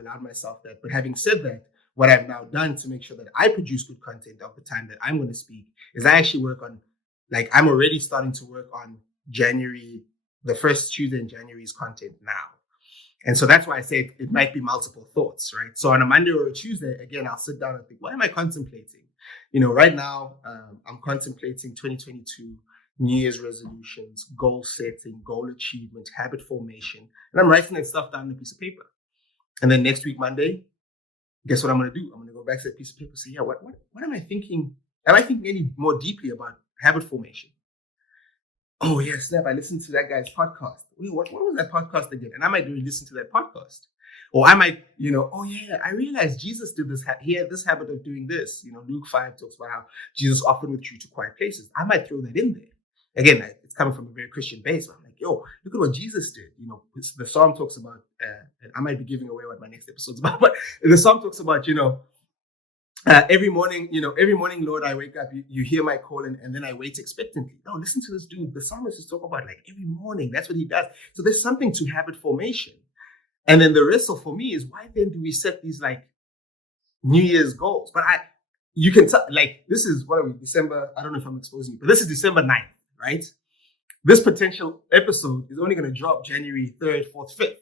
allowed myself that. But having said that, what I've now done to make sure that I produce good content of the time that I'm going to speak is I actually work on, like, I'm already starting to work on January, the first Tuesday in January's content now. And so that's why I say it might be multiple thoughts, right? So on a Monday or a Tuesday, again, I'll sit down and think, what am I contemplating? You know, right now, I'm contemplating 2022 New Year's resolutions, goal setting, goal achievement, habit formation. And I'm writing that stuff down on a piece of paper. And then next week, Monday, guess what I'm going to do? I'm going to go back to that piece of paper and say, yeah, what am I thinking? Am I thinking any more deeply about habit formation? Oh, yeah, snap, I listened to that guy's podcast. Wait, what was that podcast again? And I might really listen to that podcast. Or I might, oh, yeah, I realized Jesus did this. He had this habit of doing this. Luke 5 talks about how Jesus often withdrew to quiet places. I might throw that in there. Again, it's coming from a very Christian base. I'm like, yo, look at what Jesus did. The psalm talks about, and I might be giving away what my next episode's about, but the psalm talks about, every morning, Lord, I wake up, you hear my call, and then I wait expectantly. No, listen to this dude. The psalmist is talking about, like, every morning. That's what he does. So there's something to habit formation. And then the wrestle for me is, why then do we set these, like, New Year's goals? But you can tell, like, this is, what are we, December? I don't know if I'm exposing you, but this is December 9th, right? This potential episode is only going to drop January 3rd, 4th, 5th.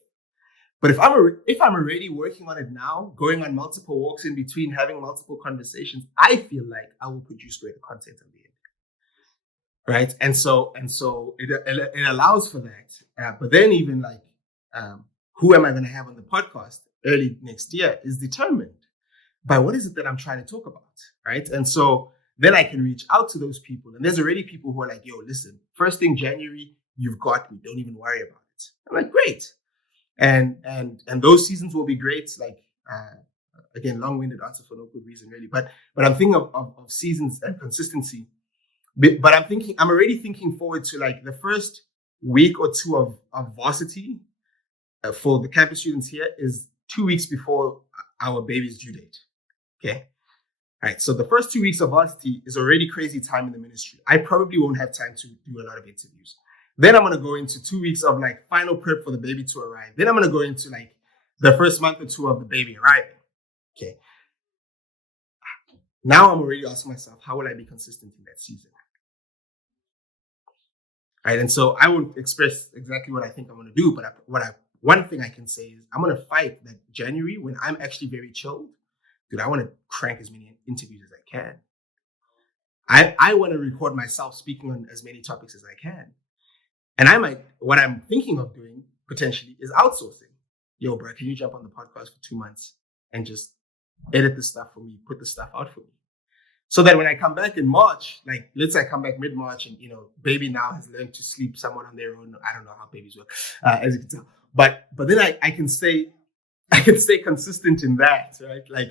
But if I'm already working on it now, going on multiple walks in between, having multiple conversations, I feel like I will produce greater content at the end, right? And so it allows for that. But then even like, who am I going to have on the podcast early next year is determined by what is it that I'm trying to talk about, right? And so then I can reach out to those people, and there's already people who are like, "Yo, listen, first thing January, you've got me. Don't even worry about it." I'm like, "Great." And those seasons will be great. Like, again, long-winded answer for no good reason, really. But I'm thinking of seasons and consistency. But I'm already thinking forward to, like, the first week or two of varsity for the campus students here is 2 weeks before our baby's due date. Okay. All right. So the first 2 weeks of varsity is already crazy time in the ministry. I probably won't have time to do a lot of interviews. Then I'm going to go into 2 weeks of, like, final prep for the baby to arrive. Then I'm going to go into, like, the first month or two of the baby arriving. Okay. now I'm already asking myself, how will I be consistent in that season? Right. And so I won't express exactly what I think I'm going to do, but one thing I can say is I'm going to fight that January when I'm actually very chilled. Dude, I want to crank as many interviews as I can. I want to record myself speaking on as many topics as I can. And what I'm thinking of doing potentially is outsourcing. Yo, bro, can you jump on the podcast for 2 months and just edit the stuff for me, put the stuff out for me? So that when I come back in March, like let's say I come back mid-March and, baby now has learned to sleep somewhat on their own. I don't know how babies work, as you can tell. But then I can stay consistent in that, right? Like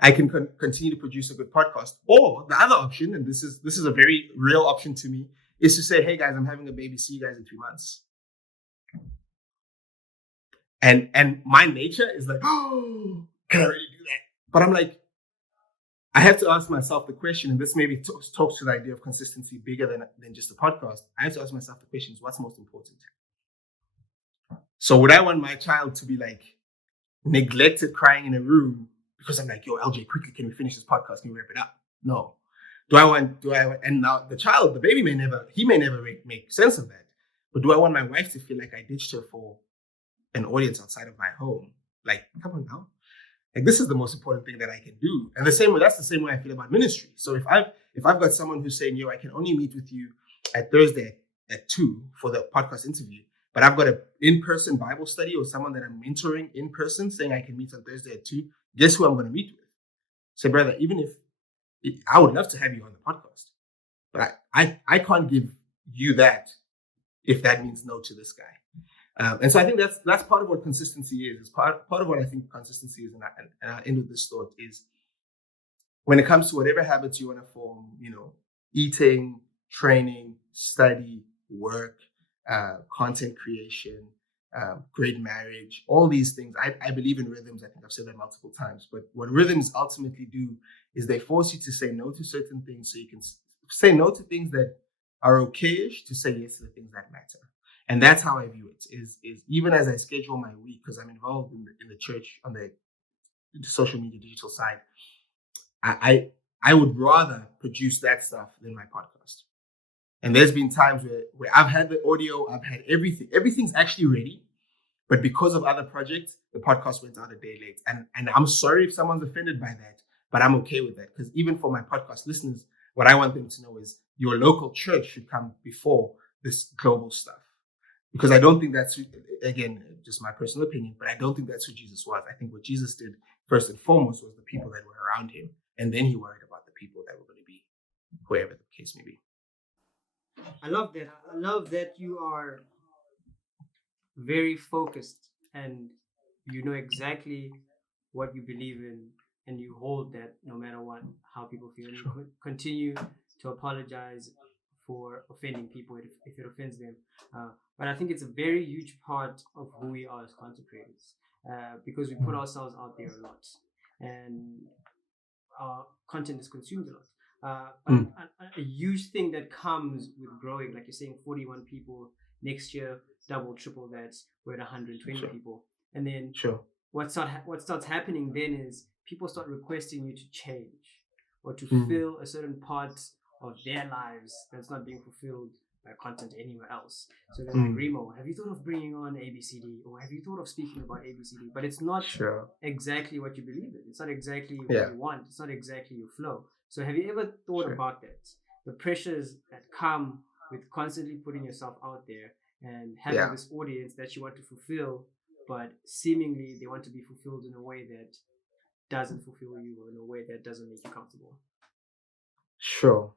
I can continue to produce a good podcast. Or the other option, and this is a very real option to me, is to say, hey guys, I'm having a baby. See you guys in 3 months. And my nature is like, oh, can I really do that? But I'm like, I have to ask myself the question, and this maybe talks to the idea of consistency bigger than just a podcast. I have to ask myself the question: what's most important? So would I want my child to be like neglected, crying in a room because I'm like, yo, LJ, quickly, can we finish this podcast? Can we wrap it up? No. And now the baby may never make sense of that. But do I want my wife to feel like I ditched her for an audience outside of my home? Like, come on now. Like, this is the most important thing that I can do. And that's the same way I feel about ministry. So if I've got someone who's saying, yo, I can only meet with you at Thursday at 2 for the podcast interview, but I've got an in-person Bible study or someone that I'm mentoring in person saying I can meet on Thursday at 2, guess who I'm going to meet with? Say, brother, even if I would love to have you on the podcast, but I can't give you that if that means no to this guy. And so I think that's part of what consistency is. It's part of what I think consistency is. And I end with this thought is when it comes to whatever habits you want to form, eating, training, study, work, content creation, great marriage, all these things. I believe in rhythms. I think I've said that multiple times. But what rhythms ultimately do is they force you to say no to certain things so you can say no to things that are okay-ish to say yes to the things that matter. And that's how I view it, is even as I schedule my week, because I'm involved in the church on the social media digital side, I would rather produce that stuff than my podcast. And there's been times where I've had the audio, I've had everything. Everything's actually ready. But because of other projects, the podcast went out a day late. And I'm sorry if someone's offended by that, but I'm okay with that. Because even for my podcast listeners, what I want them to know is your local church should come before this global stuff. Because I don't think that's, again, just my personal opinion, but I don't think that's who Jesus was. I think what Jesus did first and foremost was the people that were around him. And then he worried about the people that were going to be, whoever the case may be. I love that. I love that you are very focused and you know exactly what you believe in and you hold that no matter what, how people feel. And you continue to apologize for offending people if it offends them. But I think it's a very huge part of who we are as content creators because we put ourselves out there a lot and our content is consumed a lot. A huge thing that comes with growing, like you're saying, 41 people next year, double, triple that, we're at 120 people. And then what starts happening then is people start requesting you to change or to fill a certain part of their lives that's not being fulfilled by content anywhere else. So they're like, Remo, have you thought of bringing on ABCD? Or have you thought of speaking about ABCD? But it's not exactly what you believe in. It's not exactly what you want. It's not exactly your flow. So have you ever thought about that? The pressures that come with constantly putting yourself out there and having this audience that you want to fulfill, but seemingly they want to be fulfilled in a way that doesn't fulfill you or in a way that doesn't make you comfortable. Sure.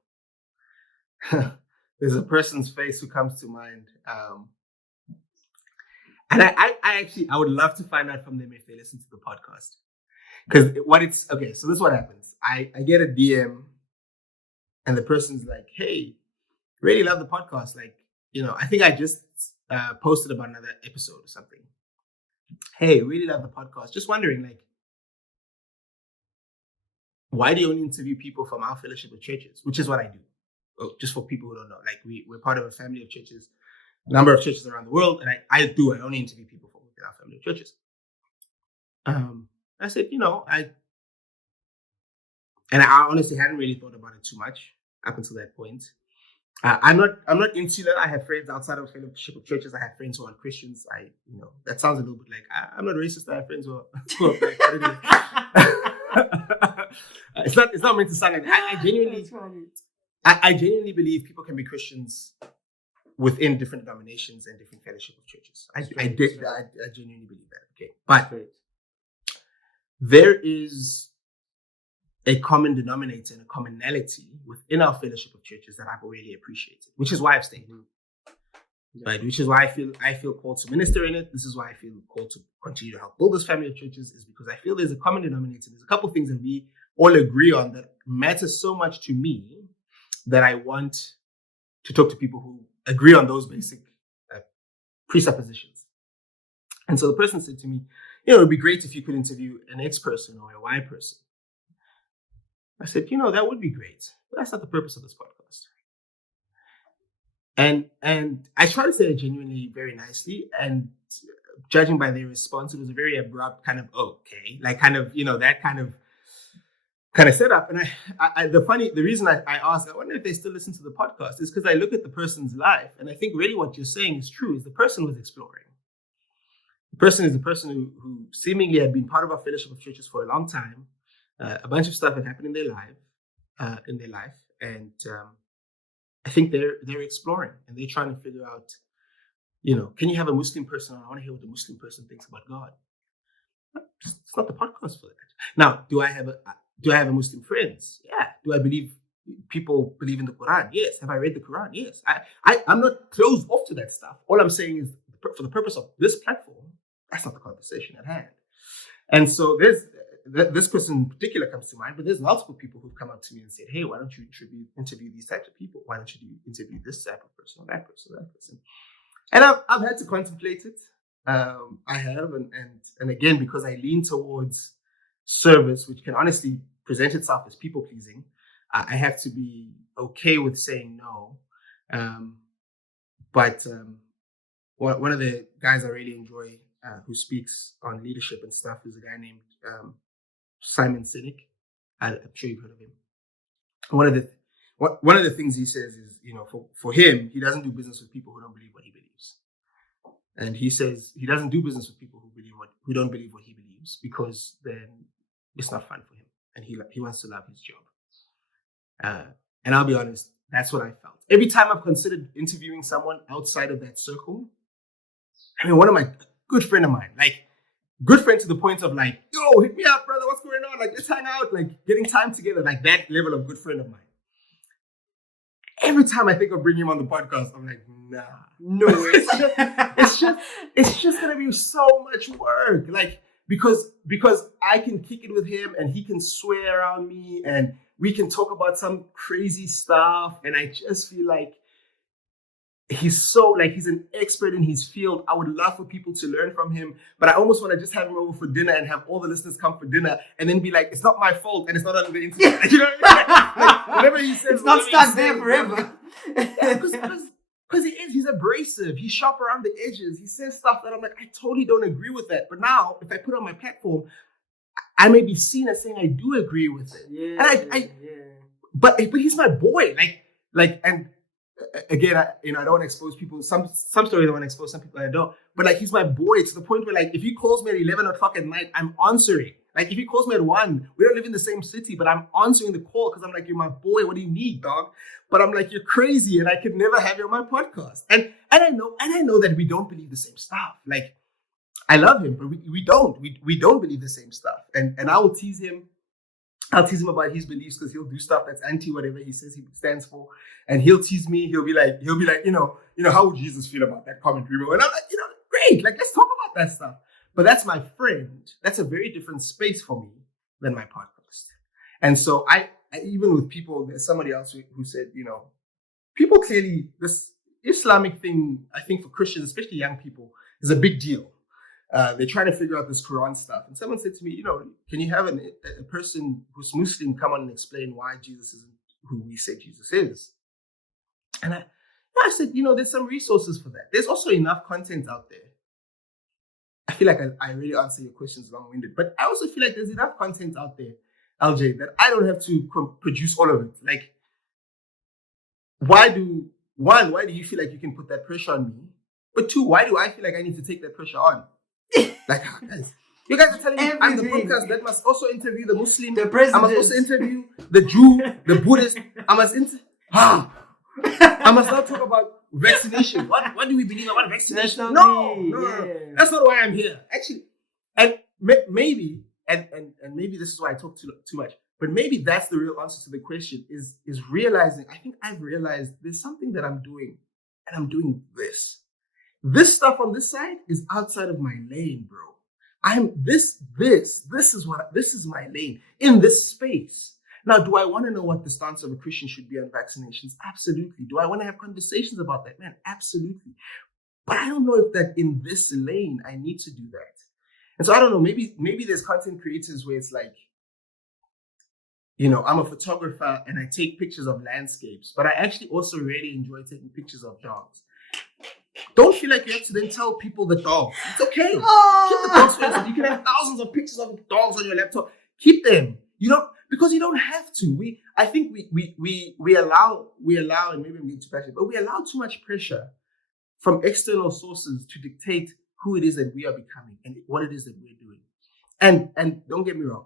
There's a person's face who comes to mind. And I would love to find out from them if they listen to the podcast. Because so this is what happens. I get a DM and the person's like, hey, really love the podcast. Like, I think I just posted about another episode or something. Hey, really love the podcast. Just wondering, like, why do you only interview people from our fellowship of churches? Which is what I do. Just for people who don't know, like we're part of a family of churches, a number of churches around the world, and I only interview people from within our family of churches. I said, And I honestly hadn't really thought about it too much up until that point. I'm not insular. I have friends outside of fellowship of churches. I have friends who are Christians. That sounds a little bit like I'm not racist. I have friends who are black. It's not meant to sound like that. I genuinely believe people can be Christians within different denominations and different fellowship of churches. I genuinely believe that. Okay, but there is a common denominator and a commonality within our fellowship of churches that I've really appreciated, which is why I've stayed. Right, which is why I feel called to minister in it. This is why I feel called to continue to help build this family of churches, is because I feel there's a common denominator. There's a couple of things that we all agree on that matter so much to me that I want to talk to people who agree on those basic presuppositions. And so the person said to me, it would be great if you could interview an X person or a Y person. I said, that would be great, but that's not the purpose of this podcast. And I try to say it genuinely, very nicely, and judging by their response, it was a very abrupt kind of okay, like kind of that kind of setup. And the reason I asked, I wonder if they still listen to the podcast, is because I look at the person's life, and I think really what you're saying is true. Is the person was exploring. The person is a person who seemingly had been part of our fellowship of churches for a long time. A bunch of stuff had happened in their life, and I think they're exploring and they're trying to figure out, can you have a Muslim person on? I want to hear what the Muslim person thinks about God. It's not the podcast for that. Now, do I have a Muslim friends? Yeah. Do I believe people believe in the Quran? Yes. Have I read the Quran? Yes. I'm not closed off to that stuff. All I'm saying is, for the purpose of this platform, that's not the conversation at hand. And so this person in particular comes to mind, but there's multiple people who've come up to me and said, hey, why don't you interview these types of people? Why don't you interview this type of person or that person or that person? And I've had to contemplate it. I have, and again, because I lean towards service, which can honestly present itself as people pleasing, I have to be okay with saying no. But one of the guys I really enjoy who speaks on leadership and stuff is a guy named Simon Sinek. I'm sure you've heard of him. One of the things he says is, for him, he doesn't do business with people who don't believe what he believes. And he says he doesn't do business with people who don't believe what he believes, because then it's not fun for him, and he wants to love his job. And I'll be honest, that's what I felt every time I've considered interviewing someone outside of that circle. I mean, one of my good friend of mine, like good friend to the point of like, yo, hit me up, brother, what's going on? Like, let's hang out, like getting time together, like that level of good friend of mine. Every time I think of bringing him on the podcast, I'm like, nah, no, it's just gonna be so much work, like because I can kick it with him and he can swear around me and we can talk about some crazy stuff, and I just feel like he's an expert in his field. I would love for people to learn from him, but I almost want to just have him over for dinner and have all the listeners come for dinner and then be like, it's not my fault and it's not on the internet. You know what I mean? Like, whatever he says, it's not stuck there forever. Because he's abrasive. He's sharp around the edges. He says stuff that I'm like, I totally don't agree with that. But now, if I put it on my platform, I may be seen as saying I do agree with it. Yeah, But he's my boy. And again, I don't want to expose people. Some stories I want to expose, some people I don't. But like, he's my boy to the point where like, if he calls me at 11 o'clock at night, I'm answering. Like, if he calls me at 1, we don't live in the same city, but I'm answering the call because I'm like, you're my boy. What do you need, dog? But I'm like, you're crazy, and I could never have you on my podcast. And I know that we don't believe the same stuff. Like, I love him, but we don't. We don't believe the same stuff. And I will tease him. I'll tease him about his beliefs because he'll do stuff that's anti whatever he says he stands for. And he'll tease me. He'll be like, how would Jesus feel about that comment, Remo? And I'm like, great. Like, let's talk about that stuff. But that's my friend. That's a very different space for me than my podcast. And so I even with people, there's somebody else who said, people clearly, this Islamic thing, I think for Christians, especially young people, is a big deal. They're trying to figure out this Quran stuff. And someone said to me, can you have a person who's Muslim come on and explain why Jesus isn't who we say Jesus is? And I said, there's some resources for that. There's also enough content out there. I feel like I really answer your questions long-winded, but I also feel like there's enough content out there LJ, that I don't have to produce all of it. Like, why do you feel like you can put that pressure on me? But two, why do I feel like I need to take that pressure on? Like, guys, you guys are telling me I'm the podcast that must also interview the Muslim, the president. I must also interview the Jew, the Buddhist. I must I must not talk about vaccination. What do we believe about vaccination? No. That's not why I'm here. Actually, and maybe maybe this is why I talk too much. But maybe that's the real answer to the question: is realizing. I think I've realized there's something that I'm doing, and I'm doing this. This stuff on this side is outside of my lane, bro. This is my lane in this space. Now, do I want to know what the stance of a Christian should be on vaccinations? Absolutely. Do I want to have conversations about that? Man, absolutely. But I don't know if that in this lane, I need to do that. And so I don't know, maybe there's content creators where it's like, you know, I'm a photographer and I take pictures of landscapes, but I actually also really enjoy taking pictures of dogs. Don't feel like you have to then tell people the dog. It's okay. Keep the dogs for yourself. You can have thousands of pictures of dogs on your laptop. Keep them. You know, because you don't have to. I think we allow, and maybe I'm getting too passionate, but we allow too much pressure from external sources to dictate who it is that we are becoming and what it is that we're doing. And don't get me wrong.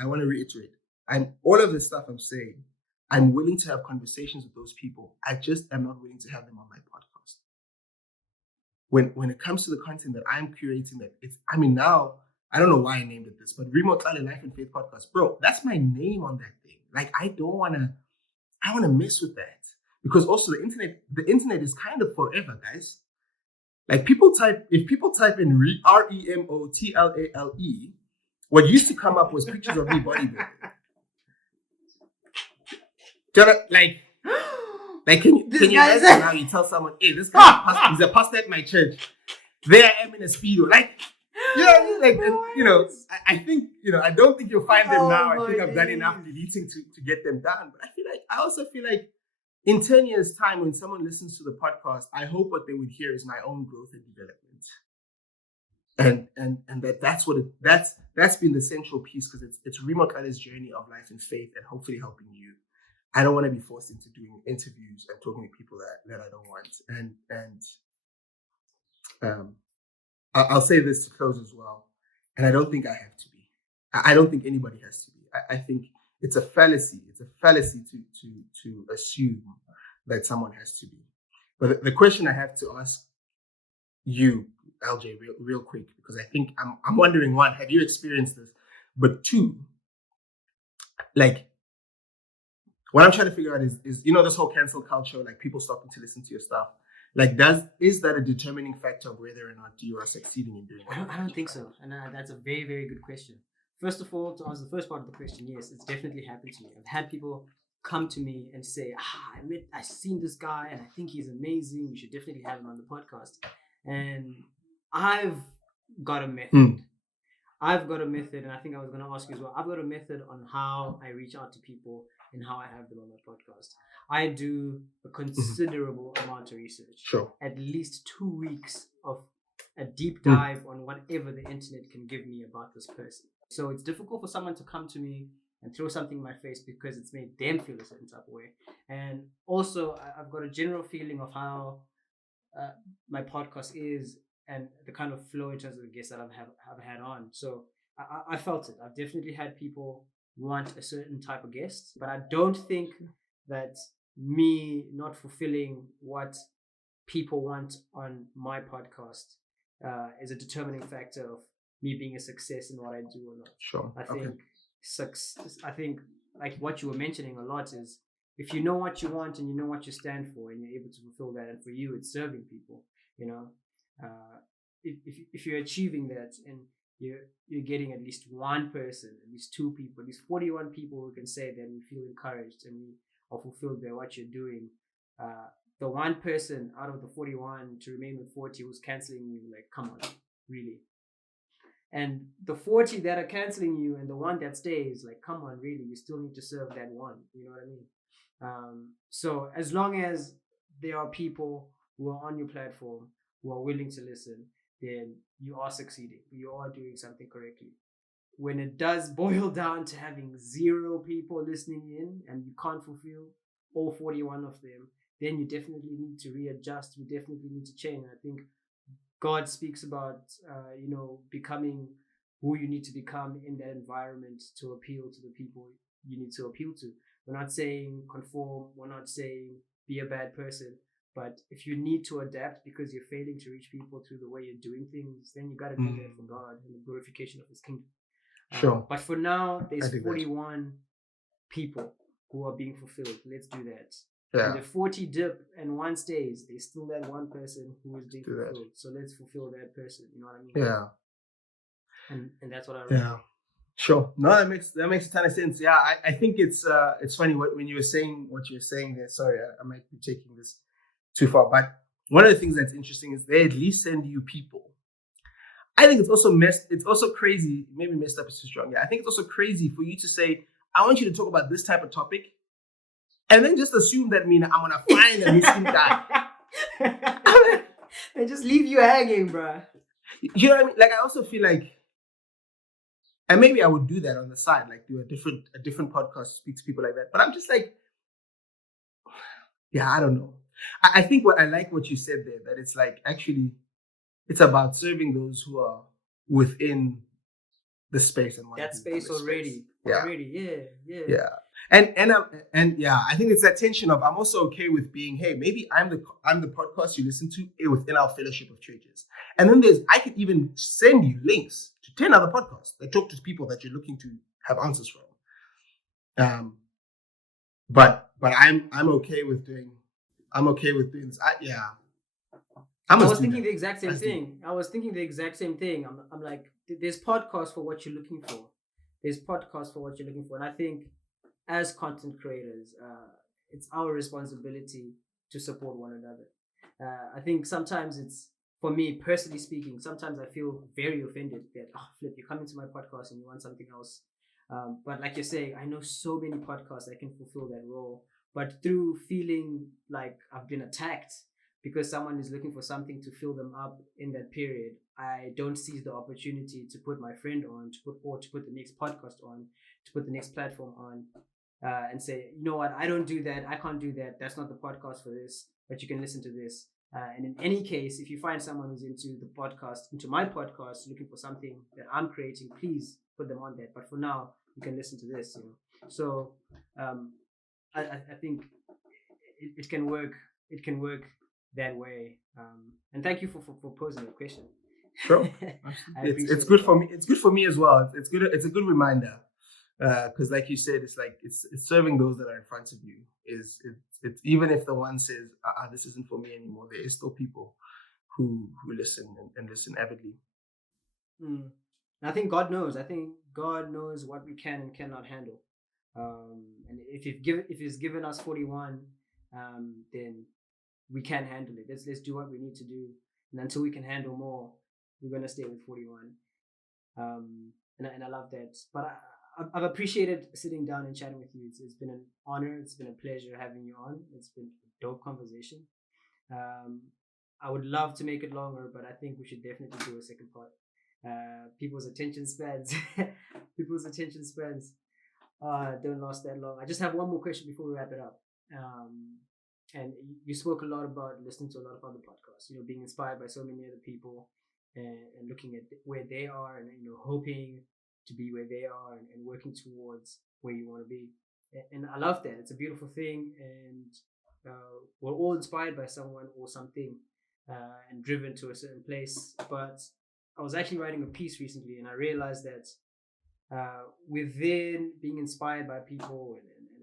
I want to reiterate. All of this stuff I'm saying, I'm willing to have conversations with those people. I just am not willing to have them on my podcast. When it comes to the content that I'm curating, now, I don't know why I named it this, but Remo Tlale Life and Faith Podcast, bro, that's my name on that thing. Like, I want to mess with that. Because also the internet is kind of forever, guys. Like, if people type in REMOTLALE, what used to come up was pictures of me bodybuilding. Like, can you imagine how you tell someone, hey, this guy he's a pastor at my church. There I am in a Speedo. Like, I think, I don't think you'll find them now. I think I've done enough deleting to get them done. But I also feel like in 10 years' time, when someone listens to the podcast, I hope what they would hear is my own growth and development. And that's been the central piece, because it's Remo Tlale's journey of life and faith and hopefully helping you. I don't want to be forced into doing interviews and talking to people that I don't want. And I'll say this to close as well. And I don't think I have to be. I don't think anybody has to be. I think it's a fallacy. It's a fallacy to assume that someone has to be. But the question I have to ask you, LJ, real quick, because I think I'm wondering, one, have you experienced this? But two, like, what I'm trying to figure out is this whole cancel culture, like people stopping to listen to your stuff. Like, is that a determining factor of whether or not you are succeeding in doing it? I don't think so. And that's a very, very good question. First of all, to answer the first part of the question, yes, it's definitely happened to me. I've had people come to me and say, I've seen this guy and I think he's amazing. You should definitely have him on the podcast. And I've got a method. I've got a method, and I think I was going to ask you as well. I've got a method on how I reach out to people and how I have them on my podcast. I do a considerable amount of research. Sure. At least 2 weeks of a deep dive on whatever the internet can give me about this person. So it's difficult for someone to come to me and throw something in my face because it's made them feel a certain type of way. And also, I've got a general feeling of how my podcast is and the kind of flow in terms of the guests that I've had on. So I felt it. I've definitely had people want a certain type of guest, but I don't think that me not fulfilling what people want on my podcast is a determining factor of me being a success in what I do or not. Sure. I think like what you were mentioning a lot is, if you know what you want and you know what you stand for and you're able to fulfill that, and for you it's serving people, if you're achieving that and you're getting at least one person, at least two people, at least 41 people who can say that we feel encouraged and we are fulfilled by what you're doing, the one person out of the 41 to remain with 40 who's canceling you, like, come on, really? And the 40 that are canceling you and the one that stays, like, come on, really? You still need to serve that one. You know what I mean? So as long as there are people who are on your platform who are willing to listen, then you are succeeding. You are doing something correctly. when it does boil down to having 0 people listening in and you can't fulfill all 41 of them, then you definitely need to readjust. We definitely need to change. I think God speaks about, becoming who you need to become in that environment to appeal to the people you need to appeal to. We're not saying conform. We're not saying be a bad person. But if you need to adapt because you're failing to reach people through the way you're doing things, then you got to do that for God and the glorification of His kingdom. Sure. But for now, there's 41 people who are being fulfilled. Let's do that. Yeah. And the 40 dip and one stays, there's still that one person who is being fulfilled. So let's fulfill that person. You know what I mean? Yeah. And that's what I remember. Yeah. Sure. No, that makes a ton of sense. Yeah, I think it's funny when you were saying what you were saying there. Sorry, I might be taking this too far, but one of the things that's interesting is they at least send you people. I think it's also crazy. Maybe messed up is too strong. Yeah, I think it's also crazy for you to say, I want you to talk about this type of topic, and then just assume that I'm gonna find a Muslim guy and just leave you hanging, bro. You know what I mean? Like, I also feel like, and maybe I would do that on the side, like do a different podcast, speak to people like that. But I'm just like, yeah, I don't know. I think I like what you said there, that it's like, actually, it's about serving those who are within the space and that space already. Yeah. Already, yeah. Yeah. And yeah, I think it's that tension of, I'm also okay with being, hey, maybe I'm the podcast you listen to within our fellowship of churches. And then I could even send you links to 10 other podcasts that talk to people that you're looking to have answers from. But I'm okay with doing this. I was thinking the exact same thing. I'm like, there's podcasts for what you're looking for. And I think as content creators, it's our responsibility to support one another. I think sometimes it's, for me personally speaking, sometimes I feel very offended that, Flip, you come into my podcast and you want something else. But like you're saying, I know so many podcasts that can fulfill that role. But through feeling like I've been attacked because someone is looking for something to fill them up in that period, I don't seize the opportunity to put my friend on, to put the next podcast on, to put the next platform on, and say, you know what, I don't do that, I can't do that, that's not the podcast for this, but you can listen to this. And in any case, if you find someone who's into my podcast, looking for something that I'm creating, please put them on that. But for now, you can listen to this. So I think it can work. It can work that way. And thank you for posing the question. Sure, it's good for me. It's good for me as well. It's good. It's a good reminder, because like you said, it's like it's serving those that are in front of you. It's even if the one says, this isn't for me anymore, there is still people who listen and listen avidly. I think God knows. What we can and cannot handle. And if He's given us 41, then we can handle it. Let's do what we need to do, and until we can handle more, we're gonna stay with 41. And I love that. But I've appreciated sitting down and chatting with you. It's been an honor. It's been a pleasure having you on. It's been a dope conversation. I would love to make it longer, but I think we should definitely do a second part. People's attention spans don't last that long. I just have one more question before we wrap it up. And you spoke a lot about listening to a lot of other podcasts, being inspired by so many other people, and looking at where they are, and hoping to be where they are, and working towards where you want to be. And I love that. It's a beautiful thing, and we're all inspired by someone or something, and driven to a certain place. But I was actually writing a piece recently, and I realized that within being inspired by people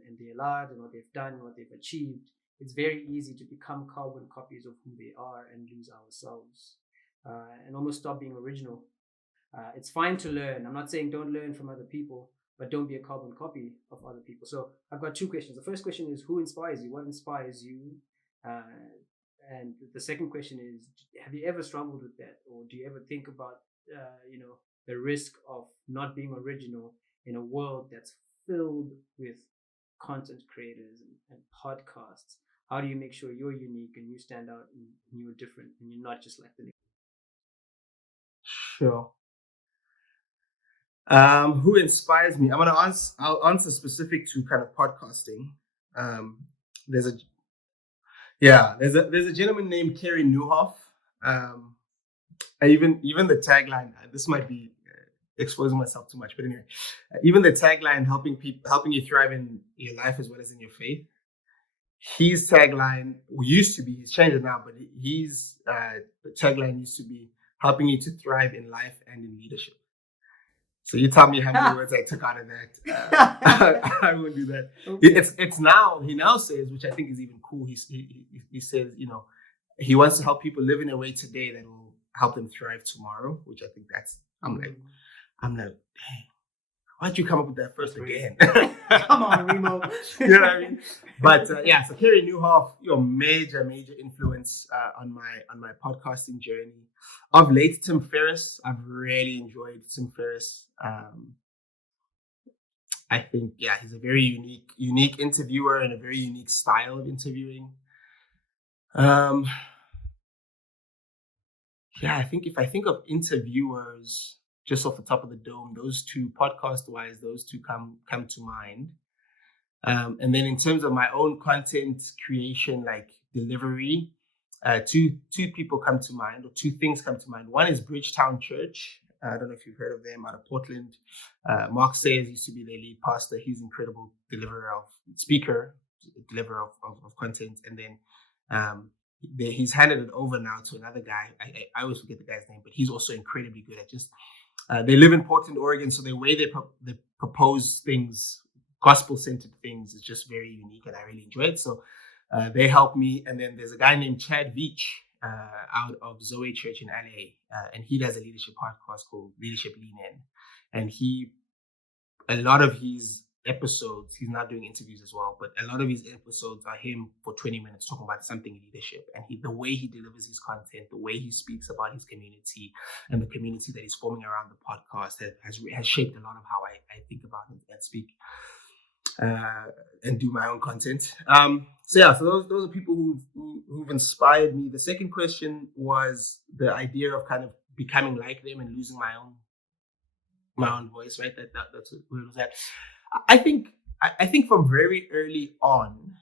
and their lives and what they've done and what they've achieved, it's very easy to become carbon copies of who they are and lose ourselves, and almost stop being original. It's fine to learn. I'm not saying don't learn from other people, but don't be a carbon copy of other people. So I've got two questions. The first question is, who inspires you? What inspires you? And the second question is, have you ever struggled with that? Or do you ever think about, the risk of not being original in a world that's filled with content creators and podcasts? How do you make sure you're unique and you stand out and you're different and you're not just like the next? Sure. Who inspires me? I'll answer specific to kind of podcasting. There's a there's a gentleman named Kerry Newhoff. Even the tagline. This might be exposing myself too much, but anyway, even the tagline helping you thrive in your life as well as in your faith. His tagline used to be, he's changed it now, but his tagline used to be helping you to thrive in life and in leadership. So you tell me how many words I took out of that. I won't do that. Okay. He now says, which I think is even cool. He says, he wants to help people live in a way today that will help them thrive tomorrow, which I think I'm like, dang, why'd you come up with that first again? Come on, Remo. You know what I mean? But so Kerry Newhoff, major influence on my podcasting journey. Of late, Tim Ferriss. I've really enjoyed Tim Ferriss. I think he's a very unique interviewer and a very unique style of interviewing. I think if I think of interviewers just off the top of the dome, those two podcast-wise, those two come to mind. And then in terms of my own content creation, like delivery, two people come to mind, or two things come to mind. One is Bridgetown Church. I don't know if you've heard of them, out of Portland. Mark Sayers used to be their lead pastor. He's an incredible deliverer of content. And then he's handed it over now to another guy. I always forget the guy's name, but he's also incredibly good at just. They live in Portland, Oregon, so the way they propose things, gospel-centered things, is just very unique, and I really enjoy it. So they help me. And then there's a guy named Chad Veach out of Zoe Church in LA, and he does a leadership podcast called Leadership Lean In. And a lot of his episodes, he's not doing interviews as well, but a lot of his episodes are him for 20 minutes talking about something in leadership. And the way he delivers his content, the way he speaks about his community and the community that he's forming around the podcast has shaped a lot of how I think about it and speak and do my own content. So those are people who've inspired me. The second question was the idea of kind of becoming like them and losing my own voice, right? That's where it was at. I think from very early on,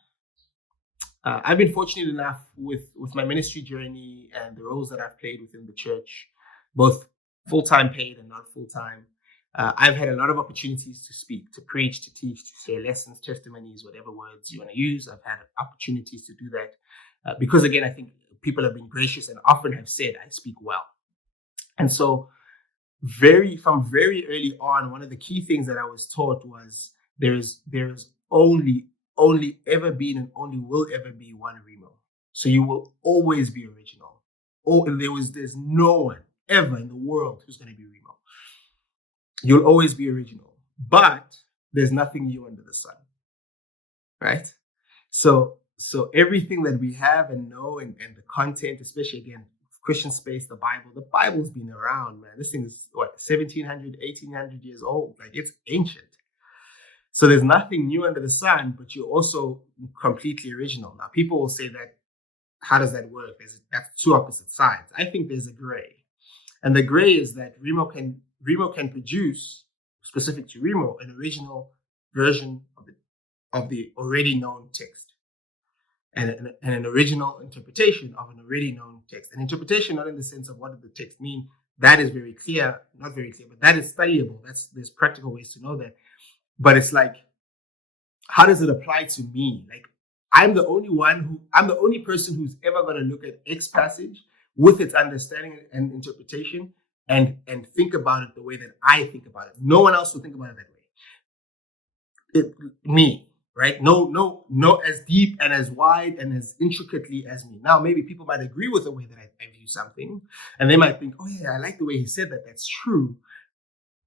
I've been fortunate enough with my ministry journey and the roles that I've played within the church, both full-time paid and not full-time. I've had a lot of opportunities to speak, to preach, to teach, to share lessons, testimonies, whatever words you want to use. I've had opportunities to do that because, again, I think people have been gracious and often have said I speak well. And so from very early on, one of the key things that I was taught was there's only ever been and only will ever be one Remo. So you will always be original. There's no one ever in the world who's going to be Remo. You'll always be original, but there's nothing new under the sun, right? So everything that we have and know and the content, especially again, Christian space, the Bible's been around, man. This thing is 1700, 1800 years old. Like, it's ancient. So there's nothing new under the sun, but you're also completely original. Now, people will say that, how does that work? That's two opposite sides. I think there's a gray. And the gray is that Remo can produce, specific to Remo, an original version of the already known text. And an original interpretation of an already known text. An interpretation not in the sense of what did the text mean. That is very clear, not very clear, but that is studyable. There's practical ways to know that. But it's like, how does it apply to me? Like, I'm the only person who's ever going to look at X passage with its understanding and interpretation and think about it the way that I think about it. No one else will think about it that way. Me. Right? No, as deep and as wide and as intricately as me. Now, maybe people might agree with the way that I view something, and they might think, oh yeah, I like the way he said that. That's true.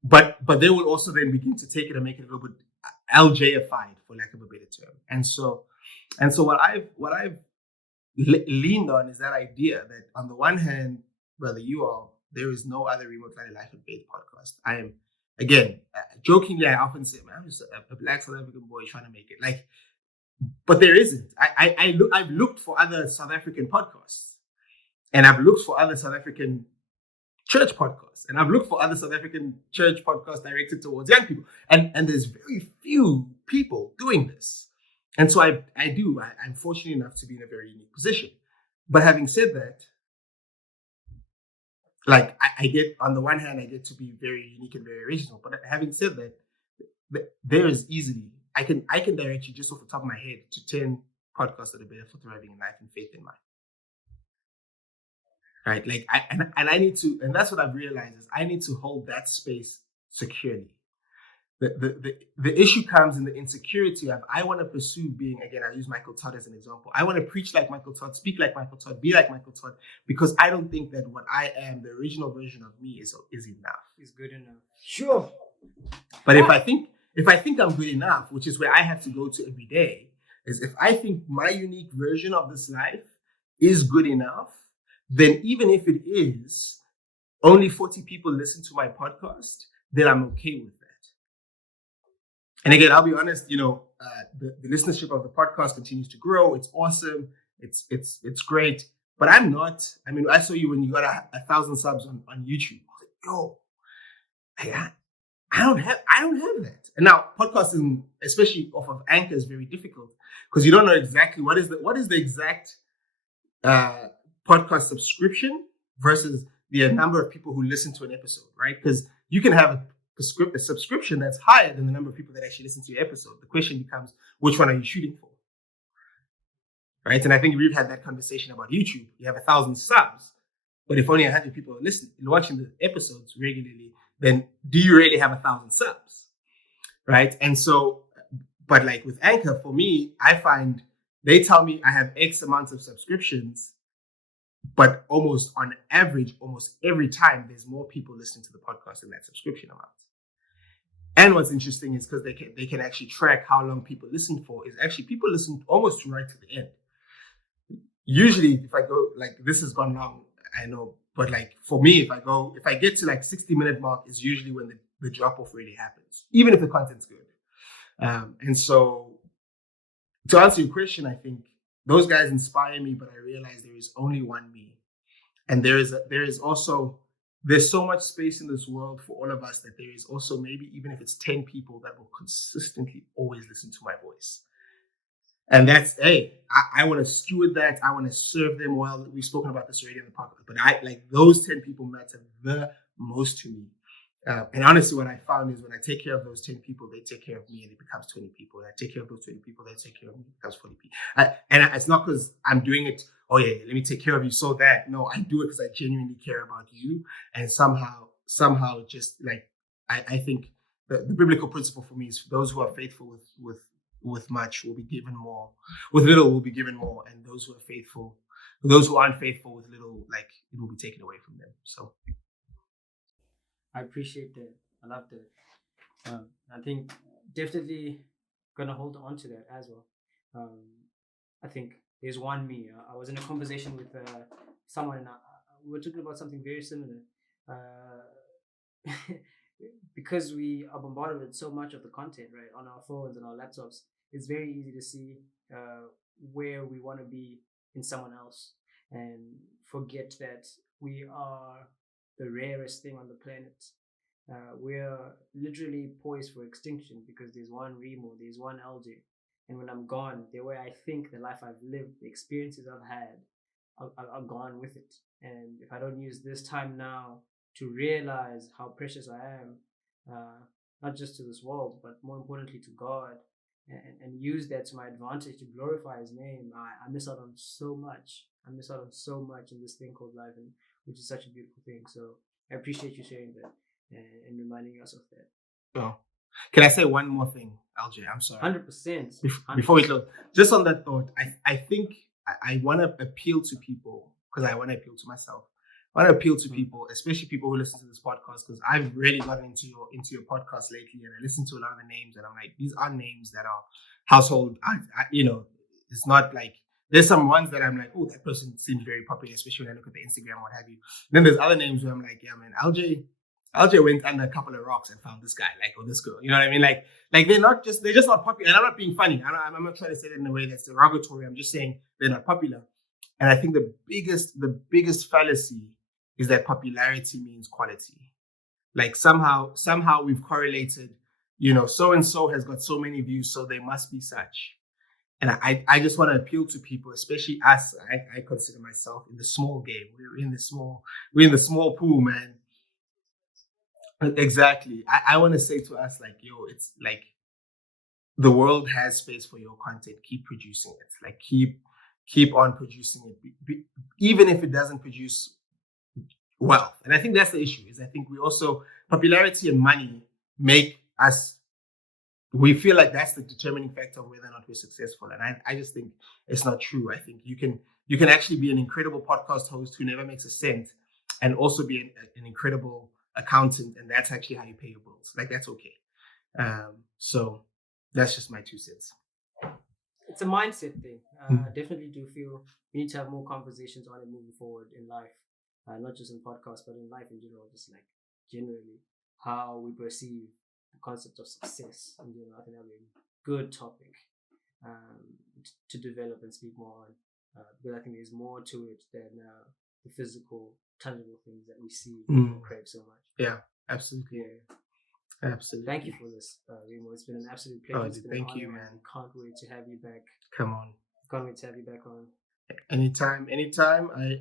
But they will also then begin to take it and make it a little bit LJ-ified, for lack of a better term. And so what I've leaned on is that idea that on the one hand, brother, there is no other Remo Tlale Life and Faith podcast. I am. Again, jokingly, I often say, man, I'm just a Black South African boy trying to make it. But there isn't. I've looked for other South African podcasts, and I've looked for other South African church podcasts, and I've looked for other South African church podcasts directed towards young people, and there's very few people doing this. And so I'm fortunate enough to be in a very unique position. But having said that, like I get, on the one hand, I get to be very unique and very original. But having said that, there is easily, I can direct you just off the top of my head to 10 podcasts that are better for thriving in life and faith in mine. Right? Like I need to, and that's what I've realized is I need to hold that space securely. The issue comes in the insecurity of, I want to pursue being, again, I use Michael Todd as an example. I want to preach like Michael Todd, speak like Michael Todd, be like Michael Todd, because I don't think that what I am, the original version of me, is enough. Is good enough. Sure. But if I think I'm good enough, which is where I have to go to every day, is if I think my unique version of this life is good enough, then even if it is only 40 people listen to my podcast, then I'm okay with that. And again, I'll be honest, the listenership of the podcast continues to grow. It's awesome. It's great. But I'm not, I saw you when you got 1,000 subs on YouTube. I was like, yo, I don't have that. And now podcasting, especially off of Anchor, is very difficult because you don't know exactly what is the exact podcast subscription versus the number of people who listen to an episode, right? Because you can have a subscription that's higher than the number of people that actually listen to your episode. The question becomes, which one are you shooting for? Right? And I think we've had that conversation about YouTube. You have 1,000 subs, but if only 100 people are listening, watching the episodes regularly, then do you really have 1,000 subs? Right? And so, but like with Anchor, for me, I find they tell me I have X amounts of subscriptions, but almost on average, almost every time, there's more people listening to the podcast than that subscription amount. And what's interesting is because they can actually track how long people listen for, is actually people listen almost right to the end. Usually, if I go, like, this has gone long, I know, but like for me, if I get to like 60-minute mark, is usually when the drop off really happens, even if the content's good. And so, to answer your question, I think those guys inspire me, but I realize there is only one me, and there's so much space in this world for all of us that there is also, maybe even if it's 10 people that will consistently always listen to my voice. And that's, I want to steward that. I want to serve them well. We've spoken about this already in the podcast, but those 10 people matter the most to me. And honestly, what I found is when I take care of those 10 people, they take care of me, and it becomes 20 people. And I take care of those 20 people, they take care of me, it becomes 40 people. And it's not because I'm doing it, let me take care of you so that. No, I do it because I genuinely care about you. And somehow just like, I think the biblical principle for me is, those who are faithful with much will be given more. With little will be given more. And those who aren't faithful with little, like, it will be taken away from them. So I appreciate that. I love that. I think definitely gonna hold on to that as well. I think there's one me. I was in a conversation with someone, and we were talking about something very similar. Because we are bombarded with so much of the content, right, on our phones and our laptops, it's very easy to see where we want to be in someone else, and forget that we are the rarest thing on the planet. We're literally poised for extinction because there's one Remo, there's one LJ, and when I'm gone, the way I think, the life I've lived, the experiences I've had, are gone with it. And if I don't use this time now to realize how precious I am, not just to this world, but more importantly to God, and use that to my advantage to glorify His name, I miss out on so much. I miss out on so much in this thing called life, and which is such a beautiful thing. So I appreciate you sharing that and reminding us of that. Oh, can I say one more thing, LJ? I'm sorry. 100%. Before we close, just on that thought, I think I want to appeal to people, because I want to appeal to myself. I want to appeal to people, especially people who listen to this podcast, because I've really gotten into your podcast lately, and I listen to a lot of the names, and I'm like, these are names that are household. It's not like, there's some ones that I'm like, oh, that person seems very popular, especially when I look at the Instagram, what have you. And then there's other names where I'm like, yeah, man, LJ went under a couple of rocks and found this guy, like, or this girl. You know what I mean? Like they're just not popular. And I'm not being funny. I'm not trying to say that in a way that's derogatory. I'm just saying they're not popular. And I think the biggest fallacy is that popularity means quality. Like somehow we've correlated, so and so has got so many views, so they must be such. And I just want to appeal to people, especially us. I consider myself in the small game. We're in the small pool, man. Exactly. I want to say to us, like, yo, it's like the world has space for your content. Keep producing it. Like keep on producing it, even if it doesn't produce wealth. And I think that's the issue. Is I think we also popularity and money make us. We feel like that's the determining factor of whether or not we're successful. And I just think it's not true. I think you can actually be an incredible podcast host who never makes a cent and also be an incredible accountant. And that's actually how you pay your bills. Like, that's okay. So that's just my 2 cents. It's a mindset thing. I definitely do feel we need to have more conversations on it moving forward in life. Not just in podcasts, but in life in general, just like generally how we perceive the concept of success. And I think that'll be a good topic to develop and speak more on, because I think there's more to it than the physical, tangible things that we see and crave so much. Yeah, absolutely. Yeah. Absolutely. Thank you for this, Remo. It's been an absolute pleasure. Oh, thank you, man. Can't wait to have you back. Come on. Can't wait to have you back on. Anytime.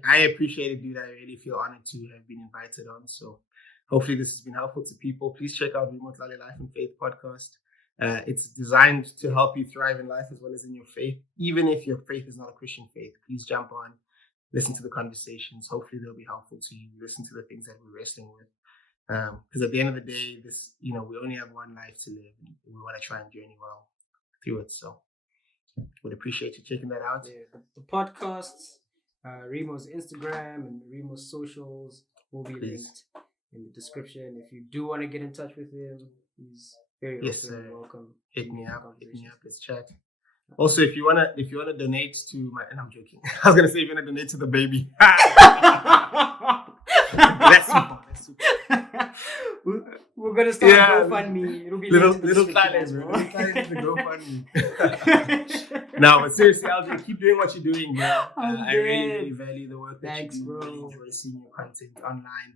I appreciate it, dude. I really feel honored to have been invited on. So hopefully this has been helpful to people. Please check out Remo Tlale Life and Faith podcast. It's designed to help you thrive in life as well as in your faith. Even if your faith is not a Christian faith, please jump on, listen to the conversations. Hopefully they'll be helpful to you. Listen to the things that we're wrestling with. Because at the end of the day, this, we only have one life to live, and we want to try and journey well through it. So would appreciate you checking that out. Yeah, the podcasts, Remo's Instagram and Remo's socials will be linked in the description. If you do want to get in touch with him, he's very open and welcome. Hit me up. Let's chat. Also, if you wanna donate to my, and I'm joking. I was gonna say if you wanna donate to the baby. That's too far. We're gonna start a GoFundMe. It'll be little Tlale, bro. Little Tlale to GoFundMe. No, but seriously, LJ, keep doing what you're doing, bro. I really value the work that you do. Bro. I really enjoy seeing your content online,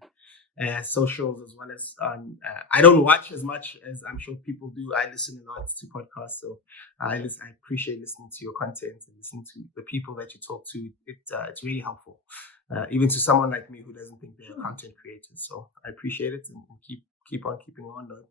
socials, as well as on. I don't watch as much as I'm sure people do. I listen a lot to podcasts, so I appreciate listening to your content and listening to the people that you talk to. It's really helpful. Even to someone like me who doesn't think they're content creators. So I appreciate it and keep on keeping on, though.